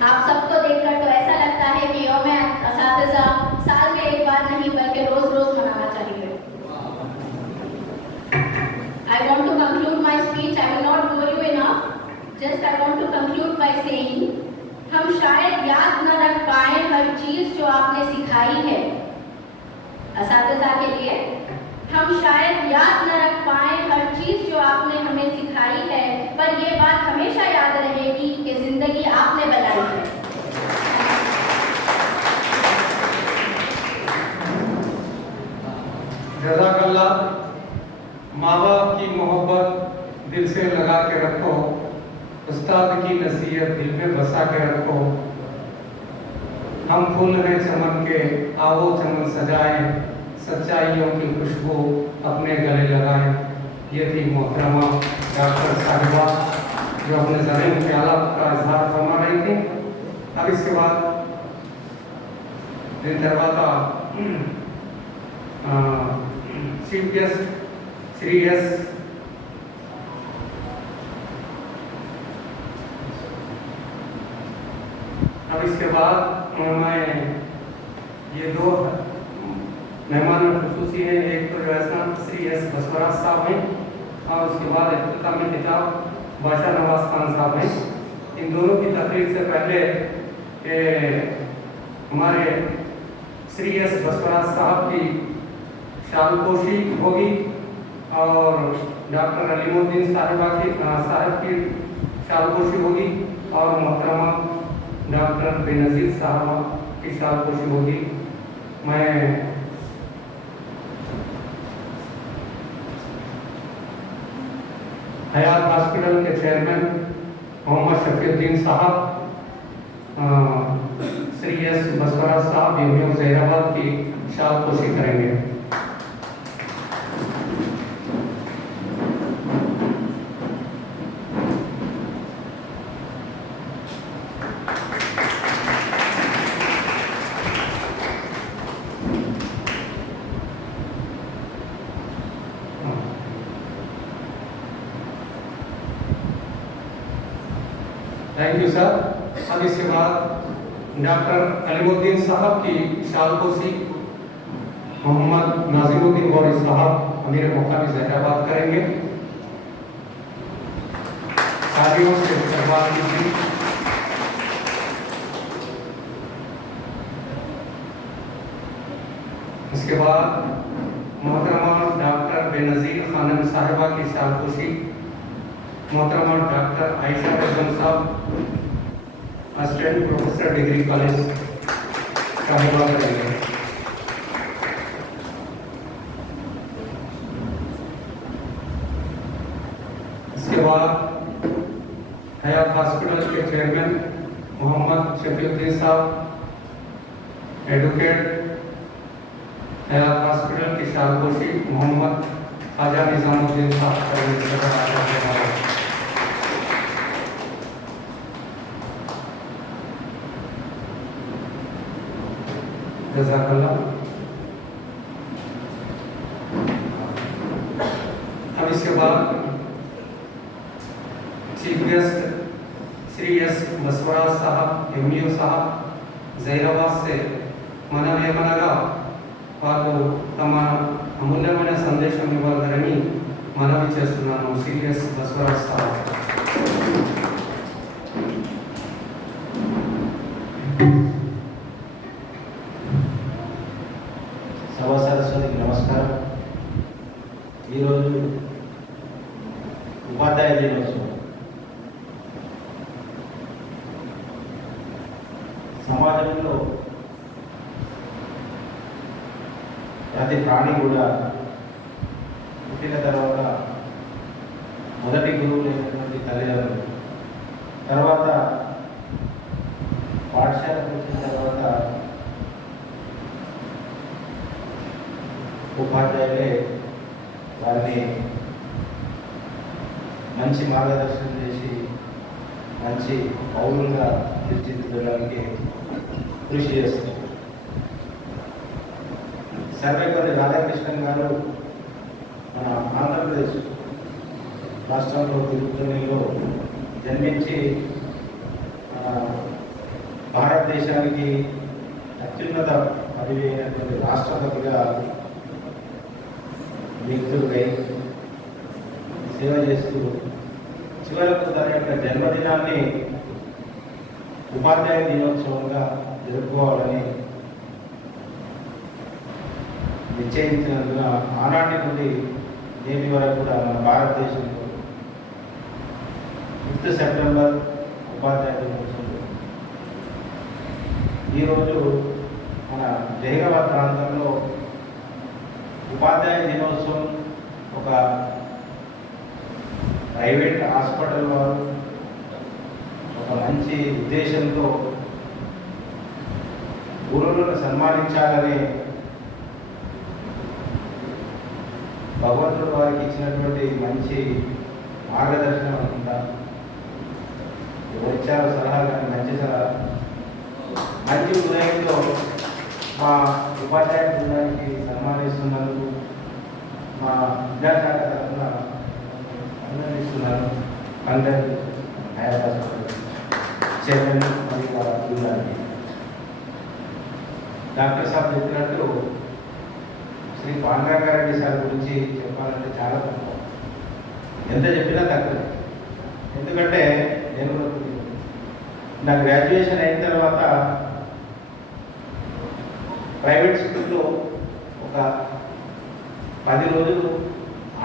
आप सबको देखकर तो ऐसा लगता है कि यौम असातिज़ा साल में एक बार नहीं बल्कि रोज रोज मनाना चाहिए। I want to conclude my speech. I will not bore you enough. Just I want to conclude by saying, हम शायद याद न रख पाए हर चीज जो आपने सिखाई है। असातिज़ा के लिए हम शायद याद न रख पाए हर चीज जो आपने हमें सिखाई है, पर ये बात हमेशा याद रहेगी कि जिंदगी आपने बनाई है। जज़ाकल्लाह। माँ बाप की मोहब्बत दिल से लगा के रखो, उस्ताद की नसीहत दिल में बसा के रखो। हम फूल हैं चमन के, आओ चमन सजाएं, सच्चाइयों की खुशबू अपने गले लगाएं। ये थी मोहतरमा डॉक्टर साहिबा जो अपने ज़रीन ख्यालात का इज़हार फरमा रही थी। अब इसके बाद दिन तरवाता चीफ गेस्ट श्री एस अब इसके बाद मैं ये दो मेहमान खुसूसी हैं, एक तो जो है श्री एस बसवराज साहब हैं और उसके बाद इख्तितामी खिताब बादशाह नवाज खान साहब हैं। इन दोनों की तकरीर से पहले हमारे श्री एस बसवराज साहब की शालपोशी होगी और डॉक्टर अलीमुद्दीन साहब की शालपोशी होगी और मोहतरमा डॉक्टर बेनज़ीर साहब की शालपोशी होगी। मैं हयात हॉस्पिटल के चेयरमैन मोहम्मद शफीउद्दीन साहब, श्री एस बसवराज साहब एमयू जहीराबाद की शाल पोशी करेंगे। Thank you sir. अब इसके बाद डॉक्टर अलीमुद्दीन साहब की शालपोशी मोहम्मद नाजिमुद्दीन गौरी साहब अमीर मुकामी जहीराबाद करेंगे। तालियों से शुरुआत कीजिए। इसके बाद मोहतरमा डॉक्टर बेनज़ीर खानम साहिबा की शालपोशी मोहतरमा डॉक्टर आयशा बेगम साहब assistant professor degree college Sahibabad करेंगे। इसके बाद हयात हॉस्पिटल के चेयरमैन मोहम्मद शफीउद्दीन साहब एडवोकेट हयात हॉस्पिटल की शालपोशी मोहम्मद ख्वाजा निजामुद्दीन साहब करेंगे। जज़ाकल्लाह। अब इसके बाद chief guest Shri S Basavaraj साहब एमयू साहब जहीराबाद से మనమేమనగా వారు తమ అమూల్యమైన సందేశం ఇవ్వాలని మనవి చేస్తున్నాను। శ్రీ ఎస్ బసవరాజ్ సాహబ్। సభా సరస్వతికి నమస్కారం। ఈరోజు ఉపాధ్యాయ దినోత్సవం। సమాజంలో ప్రతి ప్రాణి కూడా పుట్టిన తర్వాత మొదటి గురువు లేనటువంటి తల్లిదండ్రులు, తర్వాత పాఠశాలకు వచ్చిన తర్వాత ఉపాధ్యాయులే వారిని మంచి మార్గదర్శనం చేసి మంచి పౌరులుగా తీర్చిదిద్దడానికి కృషి చేస్తారు। సర్వేపల్లి రాధాకృష్ణన్ గారు మన ఆంధ్రప్రదేశ్ రాష్ట్రంలో తిరుపతిలో జన్మించి భారతదేశానికి అత్యున్నత పదవి అయినటువంటి రాష్ట్రపతిగా నియుక్తులై సేవ చేస్తూ చివరకు తన యొక్క జన్మదినాన్ని ఉపాధ్యాయ దినోత్సవంగా జరుపుకోవాలని నిశ్చయించినందున ఆనాటి నుండి నేటి వరకు కూడా మన భారతదేశంలో 5 సెప్టెంబర్ ఉపాధ్యాయ దినోత్సవం। ఈరోజు మన జహీరాబాద్ ప్రాంతంలో ఉపాధ్యాయ దినోత్సవం ఒక ప్రైవేట్ హాస్పిటల్ వారు ఒక మంచి ఉద్దేశంతో గురువులను సన్మానించాలని భగవంతుడు వారికి ఇచ్చినటువంటి మంచి మార్గదర్శనం అనుకుంటా। వచ్చారు సలహా కానీ మంచి సలహా, మంచి ఉదయంతో మా ఉపాధ్యాయ బృందానికి సన్మానిస్తున్నందుకు మా విద్యాశాఖ తరఫున అభినందిస్తున్నాను। చైర్మన్ మరియు వారి బృందానికి డాక్టర్ సాబ్ చెప్పినట్టు శ్రీ పాండ్రంగారెడ్డి సార్ గురించి చెప్పాలంటే చాలా తక్కువ, ఎంత చెప్పినా తక్కువ। ఎందుకంటే నేను నా గ్రాడ్యుయేషన్ అయిన తర్వాత ప్రైవేట్ స్కూల్లో ఒక 10 రోజులు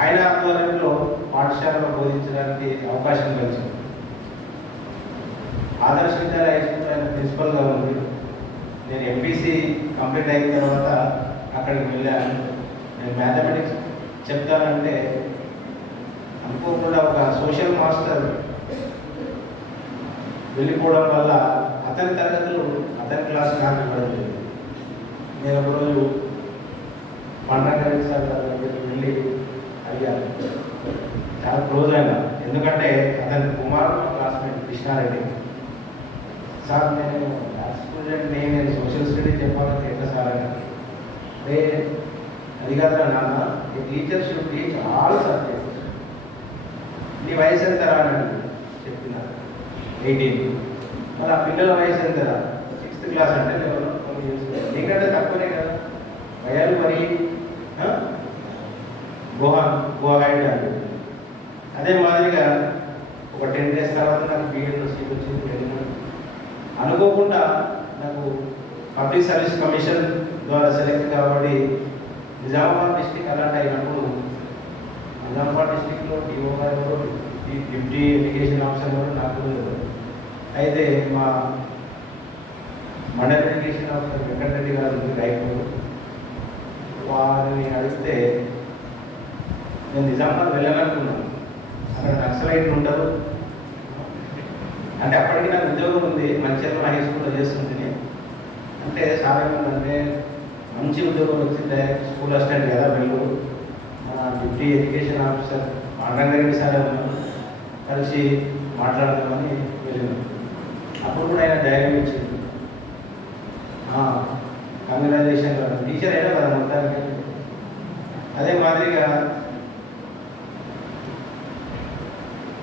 ఆయన ఆధ్వర్యంలో పాఠశాలలో బోధించడానికి అవకాశం కలిగింది। ఆదర్శ విద్యాలయ హై స్కూల్ ఆయన ప్రిన్సిపల్గా ఉంది। నేను ఎంపీసీ కంప్లీట్ అయిన తర్వాత అక్కడికి వెళ్ళాను। నేను మ్యాథమెటిక్స్ చెప్తానంటే అనుకోకుండా ఒక సోషల్ మాస్టర్ వెళ్ళిపోవడం వల్ల అతని తరగతులు అతని క్లాస్ నాకు ఇవ్వడం జరిగింది. నేను ఒకరోజు పండగ సార్ దగ్గరికి వెళ్ళి అడిగాను, చాలా క్లోజ్ అయినా, ఎందుకంటే అతని కుమారుడు క్లాస్మేట్ కృష్ణారెడ్డి. సార్ నేను మ్యాథ్స్ స్టూడెంట్ని, నేను సోషల్ స్టడీస్ చెప్పాలంటే ఎట్లా సార్ అని. అదే అది కాదురా నాన్న, ఈ teacher should teach all subjects. నీ వయసు ఎంత రా అని చెప్పిన 18. మరి ఆ పిల్లల వయసు ఎంత రా? 6th క్లాస్ అంటే నీకంటే తక్కువనే కదా వయాలు. మరి గోహైడ్ అని. అదే మాదిరిగా ఒక 10 days తర్వాత నాకు బీఎడ్లో సీట్ వచ్చింది. అనుకోకుండా నాకు పబ్లిక్ సర్వీస్ కమిషన్ ద్వారా సెలెక్ట్ కాబట్టి నిజామాబాద్ డిస్టిక్ అలాంటి అయినప్పుడు నిజామాబాద్ డిస్టిక్లో డిఓ గారు, డిప్యూటీ ఎడ్యుకేషన్ ఆఫీసర్ కూడా నాకు. అయితే మా మండల ఎడ్యుకేషన్ ఆఫీసర్ వెంకటరెడ్డి గారు రైతు, వారిని అడిగితే నేను నిజామాబాద్ వెళ్ళాలనుకున్నాను. అక్కడ నక్సలైట్లు ఉండరు అంటే అప్పటికి నాకు ఉద్యోగం ఉంది, మంచిర్యాల హై స్కూల్లో చేస్తుంది. అంటే సార్ ఏమంటే మంచి ఉద్యోగం వచ్చింది, స్కూల్ అసిస్టెంట్ కదా వెళ్ళు, మన deputy education officer Anand Reddy sir కలిసి మాట్లాడదామని వెళ్ళినాం. అప్పుడు కూడా ఆయన ధైర్యం ఇచ్చింది, కంగ్రాచులేషన్ టీచర్ అయినా కదా మొత్తానికి. అదే మాదిరిగా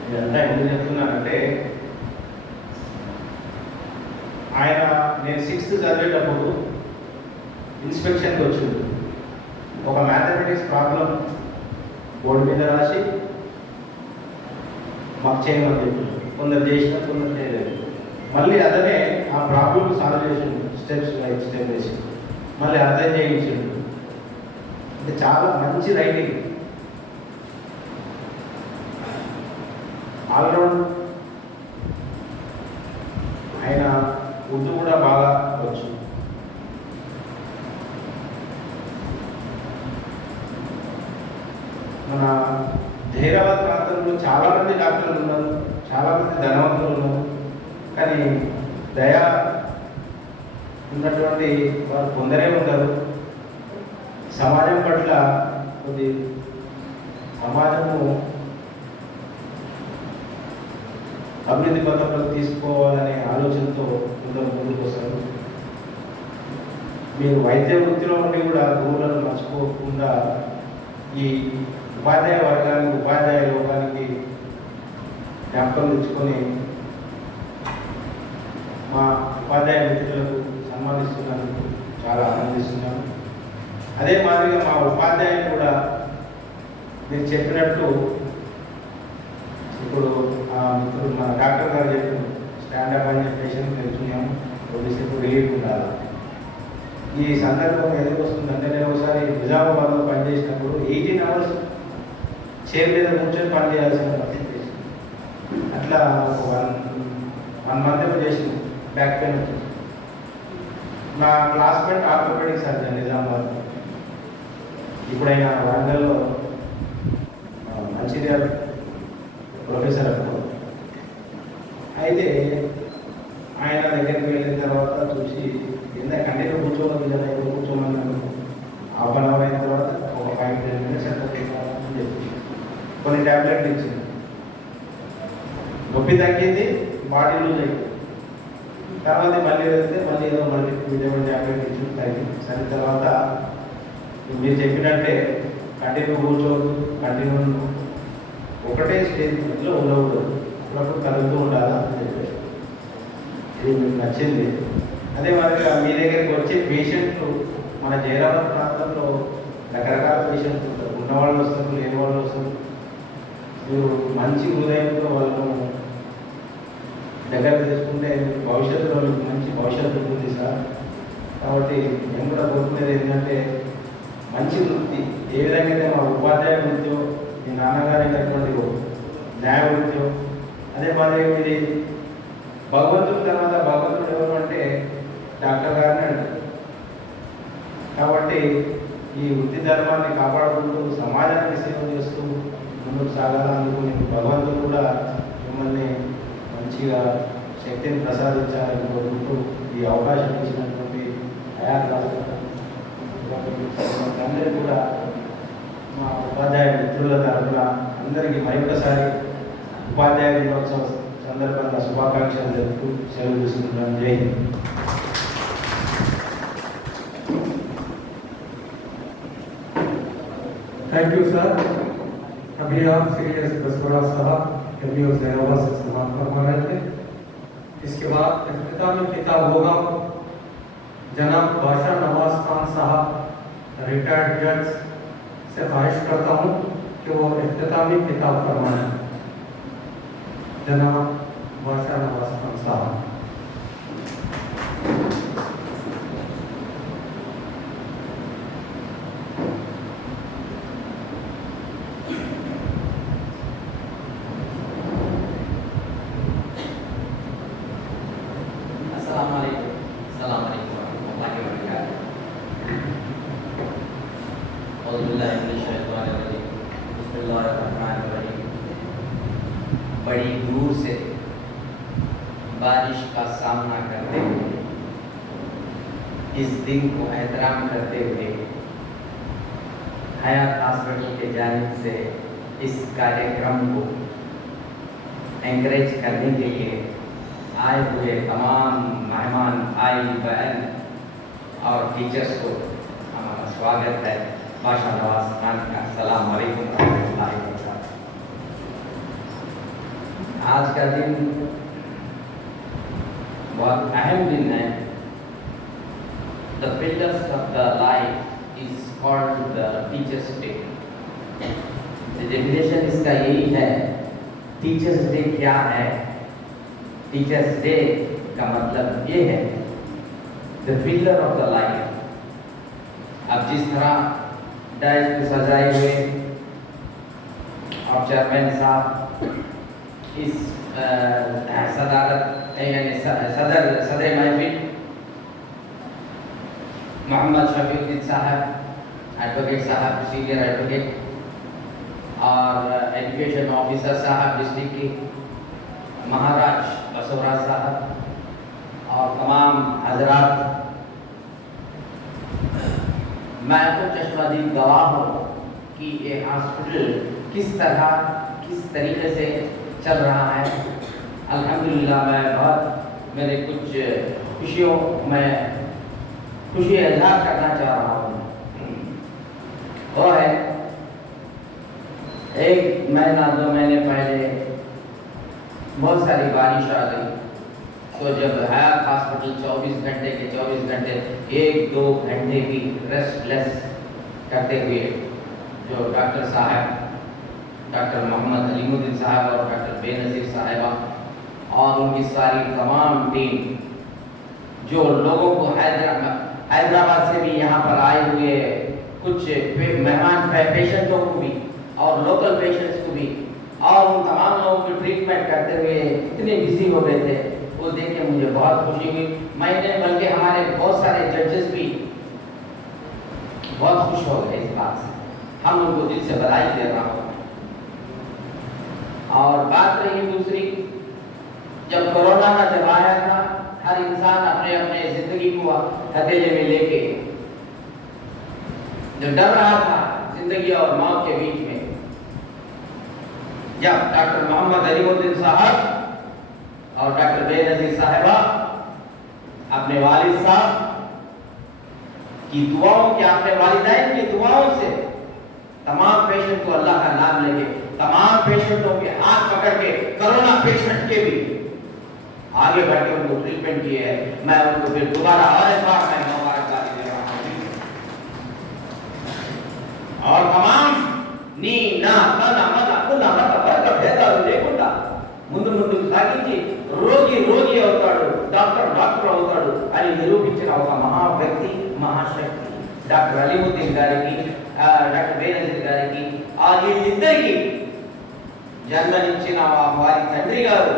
ఇదంతా ఎందుకు చెప్తున్నానంటే, ఆయన నేను 6th చదివేటప్పుడు ఇన్స్పెక్షన్కి వచ్చింది. ఒక మ్యాథమెటిక్స్ ప్రాబ్లం బోర్డు మీద రాసి మాకు చేయమని చెప్పి, కొందరు చేసిన కొందరు చేయలేదు. మళ్ళీ అతనే ఆ ప్రాబ్లం సాల్వ్ చేసిండు, స్టెప్స్ బై స్టెప్ వేసి మళ్ళీ అర్థం చేయించిండు. అంటే చాలా మంచి రైటింగ్, ఆల్రౌండ్. ఆయన ఉర్దూ కూడా బాగా వచ్చు. మన జహీరాబాద్ ప్రాంతంలో చాలామంది డాక్టర్లు ఉన్నారు, చాలామంది ధనవంతులు ఉన్నారు, కానీ దయా ఉన్నటువంటి వారు కొందరే ఉంటారు. సమాజం పట్ల కొద్ది సమాజము అభివృద్ధి పథంలో తీసుకోవాలనే ఆలోచనతో కొందరు ముందుకు వస్తారు. మీరు వైద్య వృత్తిలో ఉండి కూడా గురువులను మర్చిపోకుండా ఈ ఉపాధ్యాయ వర్గానికి, ఉపాధ్యాయ లోకానికి జ్ఞాపకం తెచ్చుకొని మా ఉపాధ్యాయ మిత్రులకు సన్మానిస్తున్నందుకు చాలా ఆనందిస్తున్నాను. అదే మాదిరిగా మా ఉపాధ్యాయులు కూడా మీరు చెప్పినట్టు ఇప్పుడు మిత్రుడు మన డాక్టర్ గారు చెప్పిన స్టాండప్ అని చెప్పేసి తెలుసుకున్నాము, కొద్దిసేపు రిలీఫ్ ఉండాలి. ఈ సందర్భం ఎందుకు వస్తుందంటే, నేను ఒకసారి నిజామాబాద్లో పనిచేసినప్పుడు 18 hours చైర్ మీద కూర్చొని పనిచేయాల్సిన పరిస్థితి. అట్లా 1 month చేసిన బ్యాక్ పెయిన్ వచ్చింది. మా క్లాస్మేట్ ఆర్థోపెడిక్ సర్జన్ నిజామాబాద్, ఇప్పుడైనా వరంగల్లో మంచిర్యాల ప్రొఫెసర్ అనుకో. అయితే ఆయన దగ్గరికి వెళ్ళిన తర్వాత చూసి ఎంత కంటిన్యూ కూర్చోవాలి కదా, ఎప్పుడు కూర్చోమన్నాను. హాఫ్ అన్ అవర్ అయిన తర్వాత ఒక 5-10 minutes అని చెప్పి కొన్ని ట్యాబ్లెట్లు ఇచ్చింది. నొప్పి తగ్గింది, బాడీ లూజ్ అయింది. తర్వాత మళ్ళీ వెళ్తే మళ్ళీ ఏదో మళ్ళీ ట్యాబ్లెట్ ఇచ్చింది, తగ్గింది. సరే తర్వాత మీరు చెప్పినట్టే కంటిన్యూ కూర్చోవద్దు, కంటిన్యూ ఒకటే స్టేజ్లో ఉండకూడదు, అప్పుడప్పుడు కలుగుతూ ఉండాలా అని చెప్పేసి ఇది మీకు నచ్చింది. అదే మాదిరిగా మీ దగ్గరికి వచ్చే పేషెంట్లు మన జైరాబాద్ ప్రాంతంలో రకరకాల పేషెంట్స్ ఉంటారు, ఉన్నవాళ్ళు వస్తారు, లేని వాళ్ళు వస్తారు. మీరు మంచి హృదయంతో వాళ్ళను దగ్గర తీసుకుంటే భవిష్యత్తులో మీకు మంచి భవిష్యత్తు ఉంటుంది సార్. కాబట్టి నేను కూడా కోరుకునేది ఏంటంటే, మంచి వృత్తి ఏ విధంగా అయితే మా ఉపాధ్యాయ వృత్తి, మీ నాన్నగారు అయినటువంటి న్యాయ వృత్తి, అదే మాదిరిగా ఇది భగవంతుడి తర్వాత భగవంతుడు ఎవరు అంటే డాక్టర్ గారిని అంటారు. కాబట్టి ఈ వృత్తి ధర్మాన్ని కాపాడుకుంటూ సమాజానికి సేవ చేస్తూ ముందుకు సాగాలనుకుని భగవంతుడు కూడా మిమ్మల్ని మంచిగా శక్తిని ప్రసాదించాలని కోరుకుంటూ ఈ అవకాశం ఇచ్చినటువంటి హయాత్ అందరికీ కూడా మా ఉపాధ్యాయ మిత్రుల తరఫున అందరికీ మరొకసారి ఉపాధ్యాయ దినోత్సవం సందర్భంగా శుభాకాంక్షలు తెలుపుతూ సెలవు తీసుకుంటున్నాను. జై హింద్. Thank you sir. अभी आप श्री एस बसवराज साहब एमबीओ जैनाबाद से सम्मान फरमा रहे थे। इसके बाद इख्तितामी खिताब होगा जनाब बादशाह नवाज खान साहब रिटायर्ड जज से ख्वाहिश करता हूँ कि वो इख्तितामी खिताब फरमाएं। जनाब बादशाह नवाज खान साहब। बड़ी दूर से बारिश का सामना करते हुए इस दिन को एहतराम करते हुए हयात हॉस्पिटल के जानिब से इस कार्यक्रम को एंकरेज करने के लिए आए हुए तमाम मेहमान आई बहन और टीचर्स को हमारा स्वागत है। बादशाह नवाज खान का अस्सलाम वालेकुम रहमतुल्लाहि व बरकातहू। आज का दिन बहुत अहम दिन है। The pillars of the life is called the Teachers Day. The definition इसका यही है। टीचर्स डे क्या है? टीचर्स डे का मतलब ये है the pillar of the life. अब जिस तरह डाइस को सजाए हुए और चेयरमैन साहब इस सदारत यानी सदर महफिल मोहम्मद शफीउद्दीन साहब एडवोकेट साहब सीनियर एडवोकेट और एजुकेशन ऑफिसर साहब डिस्ट्रिक्ट के महाराज बसवराज साहब और तमाम हजरात, मैं तो चश्मदीद गवाह हूँ कि ये हॉस्पिटल किस तरीके से चल रहा है। अल्हम्दुलिल्लाह मैं बहुत मेरे कुछ खुशियों में खुशी इजहार करना चाह रहा हूँ। वो है एक महीना 2 महीने पहले बहुत सारी बारिश आ गई, तो जब हयात हॉस्पिटल 24 घंटे के 24 घंटे 1-2 घंटे की रेस्टलेस करते हुए जो डॉक्टर साहब डॉक्टर मोहम्मद अलीमुद्दीन साहब और डॉक्टर बेनज़ीर साहिबा और उनकी सारी तमाम टीम जो लोगों को हैदराबाद से भी यहाँ पर आए हुए कुछ मेहमान पेशेंटों को भी और लोकल पेशेंट्स को भी और उन तमाम लोगों को ट्रीटमेंट करते हुए इतने बिजी हो गए थे, वो देख के मुझे बहुत खुशी हुई। मैंने बल्कि हमारे बहुत सारे जजेस भी बहुत खुश हो गए इस बात से। हम उनको दिल से बधाई दे रहा हूँ। और बात रही दूसरी, जब कोरोना का जब आया था, हर इंसान अपने अपने जिंदगी को हथेली में लेके जो डर रहा था जिंदगी और मौत के बीच में, जब डॉक्टर मोहम्मद अलीमुद्दीन साहब और डॉक्टर बेनज़ीर साहिबा अपने वालिद साहब की दुआओं के अपने वालिदैन की दुआओं से तमाम पेशेंट को अल्लाह का नाम लेके तमाम पेशेंटों के हाथ पकड़ के कोरोना पेशेंट के भी आगे बढ़ के उनको ट्रीटमेंट किए है। मैं उनको फिर दोबारा और एक बार मैं मुबारकबादी दे रहा हूँ। और तमाम नी ना तना मना कुना मत बरक भेदाలు లేకుండా ముందు సాగించి రోగి అవుతాడు, డాక్టర్ అవుతాడు అని నిరూపించిన ఒక మహా వ్యక్తి, మహాశక్తి డాక్టర్ అలీముద్దీన్ గారికి, డాక్టర్ బేనజీర్ గారికి, ఆ వీళ్ళిద్దరికి జన్మనిచ్చిన వారి తండ్రి గారు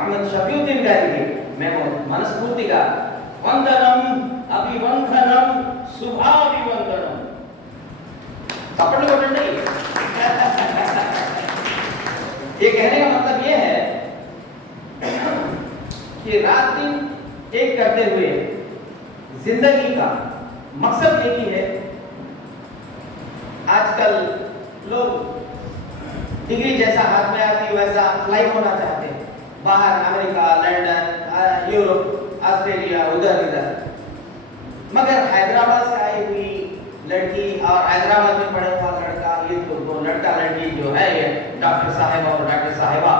మొహమ్మద్ షఫీउद्दीन గారికి మేము మనస్ఫూర్తిగా వందనం, అభివందనం, శుభాభివందనం. చప్పట్లు కొట్టండి. ये कहने का मतलब ये है तालीम एक करते हुए जिंदगी का मकसद एक ही है। आजकल लोग डिग्री जैसा हाथ में आती वैसा फ्लाई होना चाहते हैं, बाहर अमेरिका, लंदन, यूरोप, ऑस्ट्रेलिया, उधर इधर। मगर हैदराबाद से आई हुई लड़की और हैदराबाद में पढ़े हुआ लड़का, ये तो लड़का लड़की जो है ये डॉक्टर साहब और डॉक्टर साहिबा,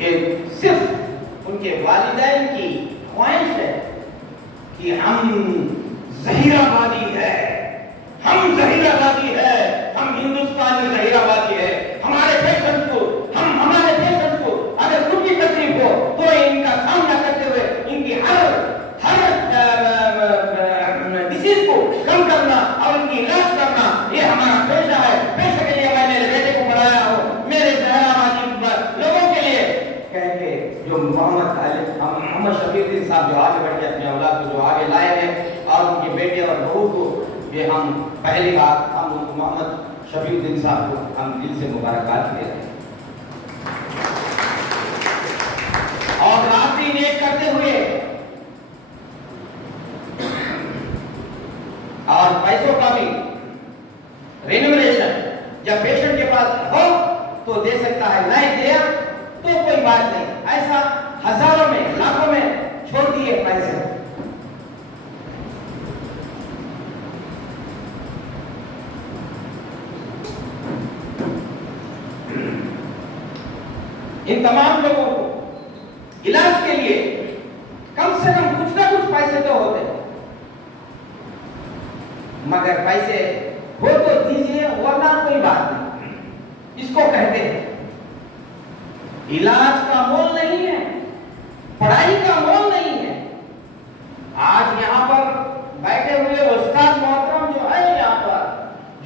ये सिर्फ उनके वालिदैन की ख्वाहिश है कि हम ज़हीराबादी है, हम ज़हीराबादी है, हम हिंदुस्तानी ज़हीराबादी है। हमारे पेशेंट को अगर कुछ भी तकलीफ हो तो इनका सामना करते हुए इनकी हर डिसीज को कम करना और इनकी इलाज करना, ये हमारा पेशा है। पेशे के लिए मैंने बेटे को पढ़ाया हो, मेरे ज़हीराबादी लोगों के लिए कह के जो मोहम्मद शफीउद्दीन साहब जो आगे बढ़ के अपने औलाद को जो आगे लाए हैं और उनके बेटे और बहू को, ये हम पहली बार हम मोहम्मद शफीउद्दीन साहब को हम दिल से मुबारकबाद दे रहे हैं। और रात दिन एक करते हुए और पैसों का भी रेन्यूमरेशन जब पेशेंट के पास हो तो दे सकता है, नहीं दिया तो कोई बात नहीं। ऐसा हजारों में लाखों में छोड़ दिए पैसे। इन तमाम लोगों को इलाज के लिए कम से कम कुछ ना कुछ पैसे तो होते हैं, मगर पैसे हो तो दीजिए वरना कोई बात नहीं। इसको कहते हैं इलाज का मोल नहीं है, पढ़ाई का मोल नहीं है। आज यहाँ पर बैठे हुए उस्ताद मोहतरम जो है, यहाँ पर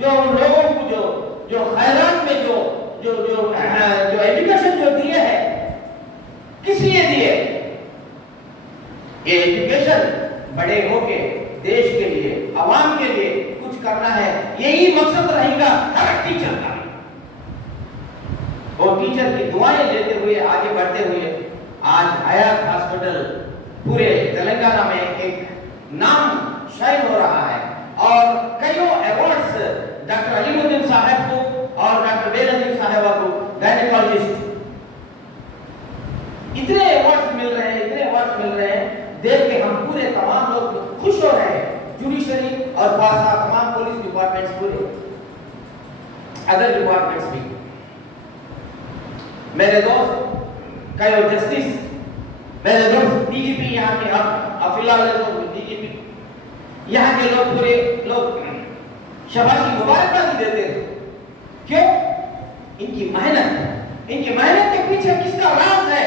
जो उन लोगों को जो खैरात में जो एजुकेशन जो दिए है, किस लिए दिए? ये एजुकेशन बड़े होके देश के लिए, आवाम के लिए कुछ करना है, यही मकसद रहेगा हर टीचर का। और टीचर की दुआएं लेते हुए आगे बढ़ते हुए आज हयात हॉस्पिटल पूरे तेलंगाना में एक नाम शायद हो रहा है और कईयों अवार्ड्स डॉक्टर अलीमुद्दीन साहब को और डॉक्टर बेनजीर साहिबा को, गायनेकोलॉजिस्ट, इतने अवार्ड्स मिल रहे हैं, देख के हम पूरे तमाम लोग खुश हो रहे हैं। जुडिशरी और पासा तमाम पुलिस डिपार्टमेंट्स, पूरे अदर डिपार्टमेंट्स भी। मेरे दोस्त कई जस्टिस, मेरे दोस्त डीजीपी, यहाँ के अब फिलहाल डीजीपी, यहाँ के लोग पूरे लोग शाबाशी मुबारकबादी देते हैं। क्यों? इनकी मेहनत के पीछे किसका राज है?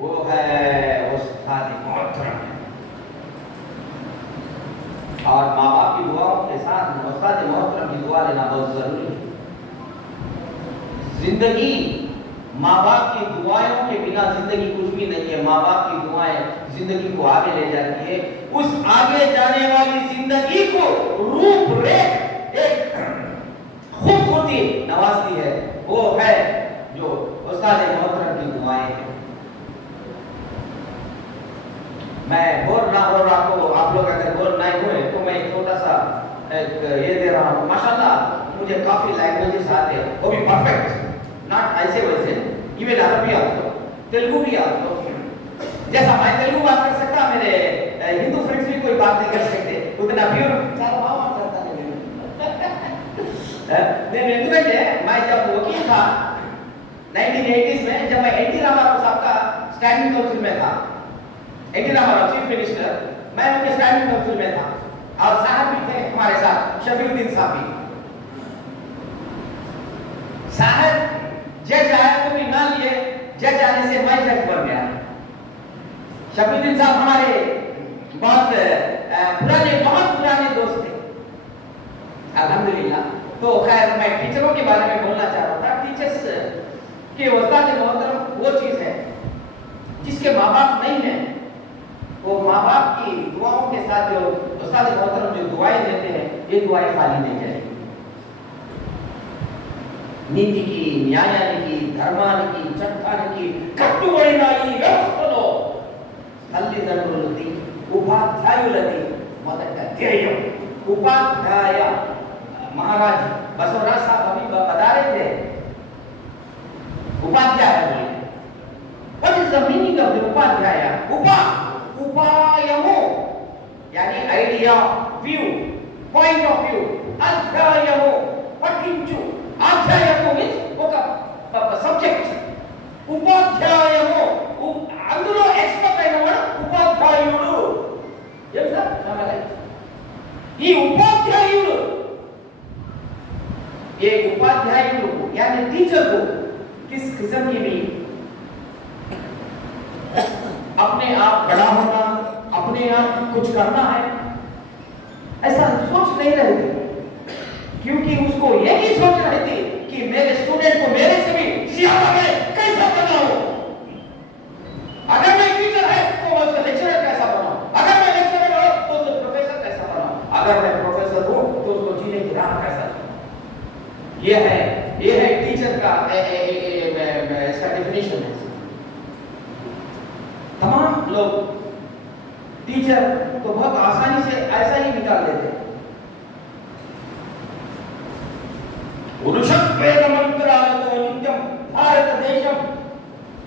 वो है उस्ताद मोहतरम। और माँ बाप की दुआओं के साथ उस्ताद मोहतरम की दुआ लेना बहुत जरूरी है। जिंदगी माँ बाप की दुआओं के बिना जिंदगी कुछ भी नहीं है। माँ बाप की दुआएं जिंदगी को आगे ले जाती है। उस आगे जाने वाली जिंदगी को रूपरेख एक खूबसूरती नवाजती है, वो है जो उस्ताद मोहतरम की दुआएं हैं। मैं बोर ना हो रहा को, आप लोग अगर बोर नहीं हुए तो मैं एक छोटा सा एक ये दे रहा हूँ। माशाल्लाह मुझे काफी लैंग्वेजेस आते हैं, वो भी परफेक्ट, नॉट ऐसे वैसे, इवन अरबी आल्सो, तेलुगु भी आल्सो। जैसा मैं तेलुगु बात कर सकता, मेरे हिंदू फ्रेंड्स भी कोई बात नहीं कर सकते उतना प्योर నేను ఎందుకంటే मैं जब वकील था 1980s में, जब मैं एनटी रामाराव साहब का स्टैंडिंग काउंसिल में था, एनटी रामाराव चीफ मिनिस्टर, मैं उनके स्टैंडिंग काउंसिल में था और साहब भी थे हमारे साथ, शफीउद्दीन साहब भी। साहब जज आया तो भी ना लिए, जज आने से मैं जज बन गया। शफीउद्दीन साहब हमारे बहुत पुराने दोस्त थे अल्हम्दुलिल्लाह। तो खैर मैं टीचरों के बारे में बोलना चाह रहा था। टीचर्स के उस्ताद मोहतरम वो चीज है जिसके माँ बाप नहीं है, वो माँ बाप की दुआओं के साथ जो उस्ताद मोहतरम जो दुआएं देते हैं, ये दुआएं खाली नहीं जाएगी। నీతికి న్యాయానికి ధర్మానికి చట్టానికి కట్టుబడిన ఈ వ్యవస్థలో उपाध्याय उपाध्याय महाराज बसवराज साहब अभी बता रहे थे उपाध्याय बोले what is the meaning of the उपाध्याय उपायमो यानी idea view point of view अध्यायमो पठिंचु अध्यायमो मीन्स ఒక సబ్జెక్ట్ ఉపాధ్యాయము అందులో ఎక్స్పర్ట్ అయిన వాడు ఉపాధ్యాయుడు ఏం సార్ ఈ ఉపాధ్యాయుడు ये उपाध्यायुడు यानी टीचर को किस किस्म की भी अपने आप बड़ा होना अपने आप कुछ करना है ऐसा सोच नहीं रही थी क्योंकि उसको यही सोच रही थी कि मेरे स्टूडेंट को मेरे से भी ज्यादा मैं कैसा बनाऊं अगर मैं टीचर है तो मैं उसका लेक्चरर कैसा बनाऊं अगर मैं लेक्चरर हूं तो उसका प्रोफेसर कैसा बनाऊं अगर मैं प्रोफेसर हूं तो उसको जीने की राह कैसा ये है टीचर का इसका डेफिनेशन है तमाम लोग टीचर तो बहुत आसानी से ऐसा ही निकाल देते पुरुषं वेदमंत्रालतो नित्यं భారత దేశం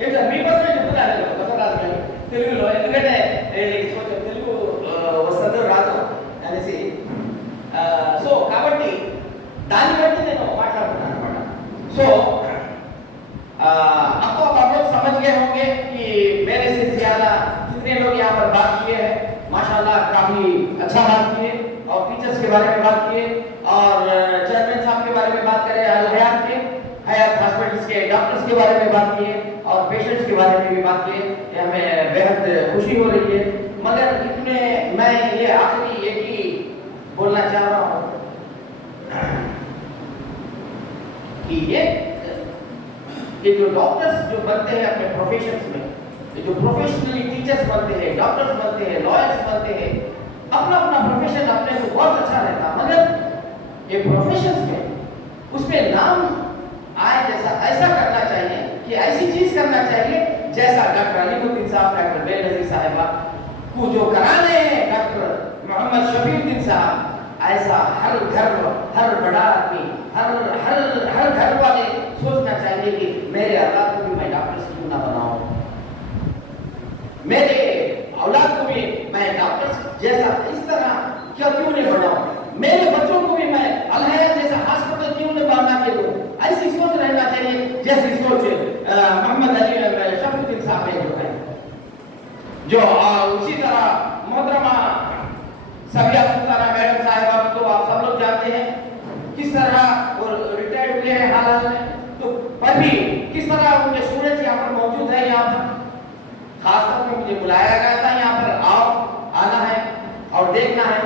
ఇట్లా మీ కోసం చెప్తున్నాను బసవరాజు గారు తెలుగులో ఎందుకంటే కొంచెం తెలుగు వస్తుందో రాదు అనేసి సో కాబట్టి దాన్ని బట్టి నేను మాట్లాడుతున్నాను అనమాట సో आपको आप लोग समझ गए होंगे कि मेरे से ज्यादा जितने लोग यहाँ पर बात किए हैं माशाल्लाह काफी अच्छा बात किए और टीचर्स के बारे में बात किए और चेयरमैन साहब के बारे में बात करें अल हयात के हयात हॉस्पिटल्स के डॉक्टर्स के बारे में बात किए और पेशेंट्स के बारे में भी बात किए ये हमें बेहद खुशी हो रही है मगर इतने मैं ये आखिरी एक ही बोलना चाह रहा हूँ कि ये जो डॉक्टर्स जो बनते हैं अपने प्रोफेशंस में ये जो प्रोफेशनली टीचर्स बनते हैं डॉक्टर्स बनते हैं लॉयर्स बनते हैं अपना अपना प्रोफेशन अपने को बहुत अच्छा रहता मगर ये प्रोफेशंस में उसमें नाम आए जैसा ऐसा करना चाहिए कि ऐसी चीज करना चाहिए जैसा डॉक्टर अलीमुद्दीन साहब डॉक्टर बेनजीर साहिबा को जो कराने हैं डॉक्टर मोहम्मद शफीउद्दीन साहब ऐसा हर घर हर बड़ा आदमी हर घर वाले सोचना चाहिए कि मेरे औलाद को भी मैं डॉक्टर क्यों ना बनाऊं मेरे औलाद को भी मैं डॉक्टर जैसा इस तरह क्यों नहीं बनाऊं मेरे बच्चों को भी मैं अल हयात जैसा हॉस्पिटल क्यों नहीं बना के दूं ऐसी सोच रहना चाहिए जैसी सोच मोहम्मद अली शफीउद्दीन साहब ने जो है जो उसी तरह मोहतरमा सबिया सुल्ताना मैडम साहिबा तो आप सब लोग जानते हैं किस तरह वो रिटायर्ड हुए हैं हाल में तो पर भी किस तरह उनके स्टूडेंट्स यहाँ पर मौजूद है यहाँ पर खास तौर पर मुझे बुलाया गया था यहाँ पर आओ आना है और देखना है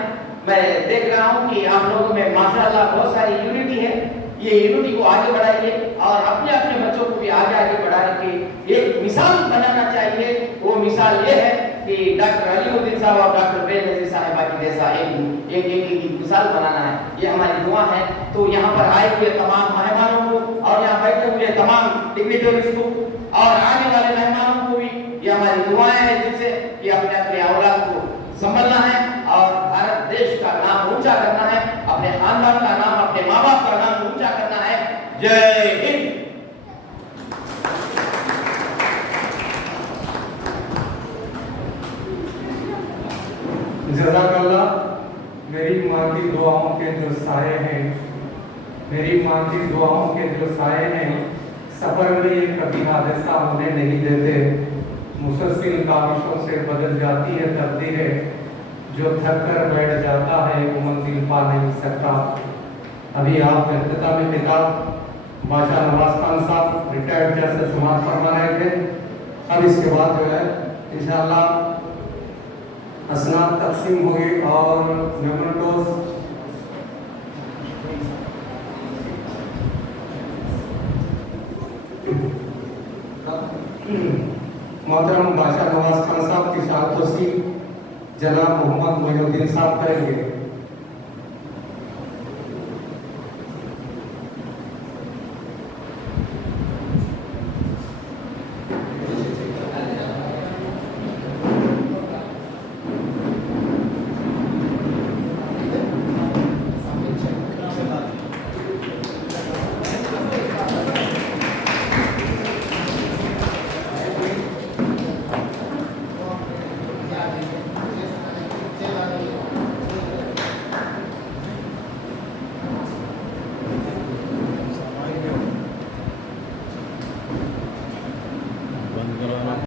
मैं देख रहा हूँ कि आप लोगों में माशाल्लाह बहुत सारी यूनिटी है ये यूनिटी को आगे बढ़ाइए और अपने अपने बच्चों को भी आगे बढ़ाने की एक मिसाल बनाना चाहिए वो मिसाल ये है कि डॉक्टर अलीमुद्दीन साहब और डॉक्टर बेनजीर साहिबा की जैसा एक मिसाल बनाना है ये हमारी दुआ है तो यहाँ पर आए हुए तमाम मेहमानों को और यहाँ बैठे हुए तमाम डिग्निटरीज को और आने वाले मेहमानों को भी ये हमारी दुआएं हैं जिनसे कि अपने अपने औलाद को संभलना है और भारत देश का नाम ऊंचा करना है अपने खानदान का नाम अपने माँ बाप का नाम ऊंचा करना है जय हिंद जज़ाकल्लाह मेरी माँ की दुआओं के जो साए हैं मेरी माँ की दुआओं के जो साए हैं सफर में ये कभी हादसा होने नहीं देते मुसलसिल काविशों से बदल जाती है तकदीरें जो थक कर बैठ जाता है वो मंजिल पा नहीं सकता अभी आप इख्तितामी किताब बादशाह नवाज खान साहब रिटायर्ड जज से समाप्त फरमा रहे थे अब इसके बाद जो है इंशाअल्लाह असनाद तकसीम होगी और मेमोरेंडोस मोहतरम बादशाह नवाज खान साहब की शाद तोसी जनाब मोहम्मद मोइनुद्दीन साहब करेंगे।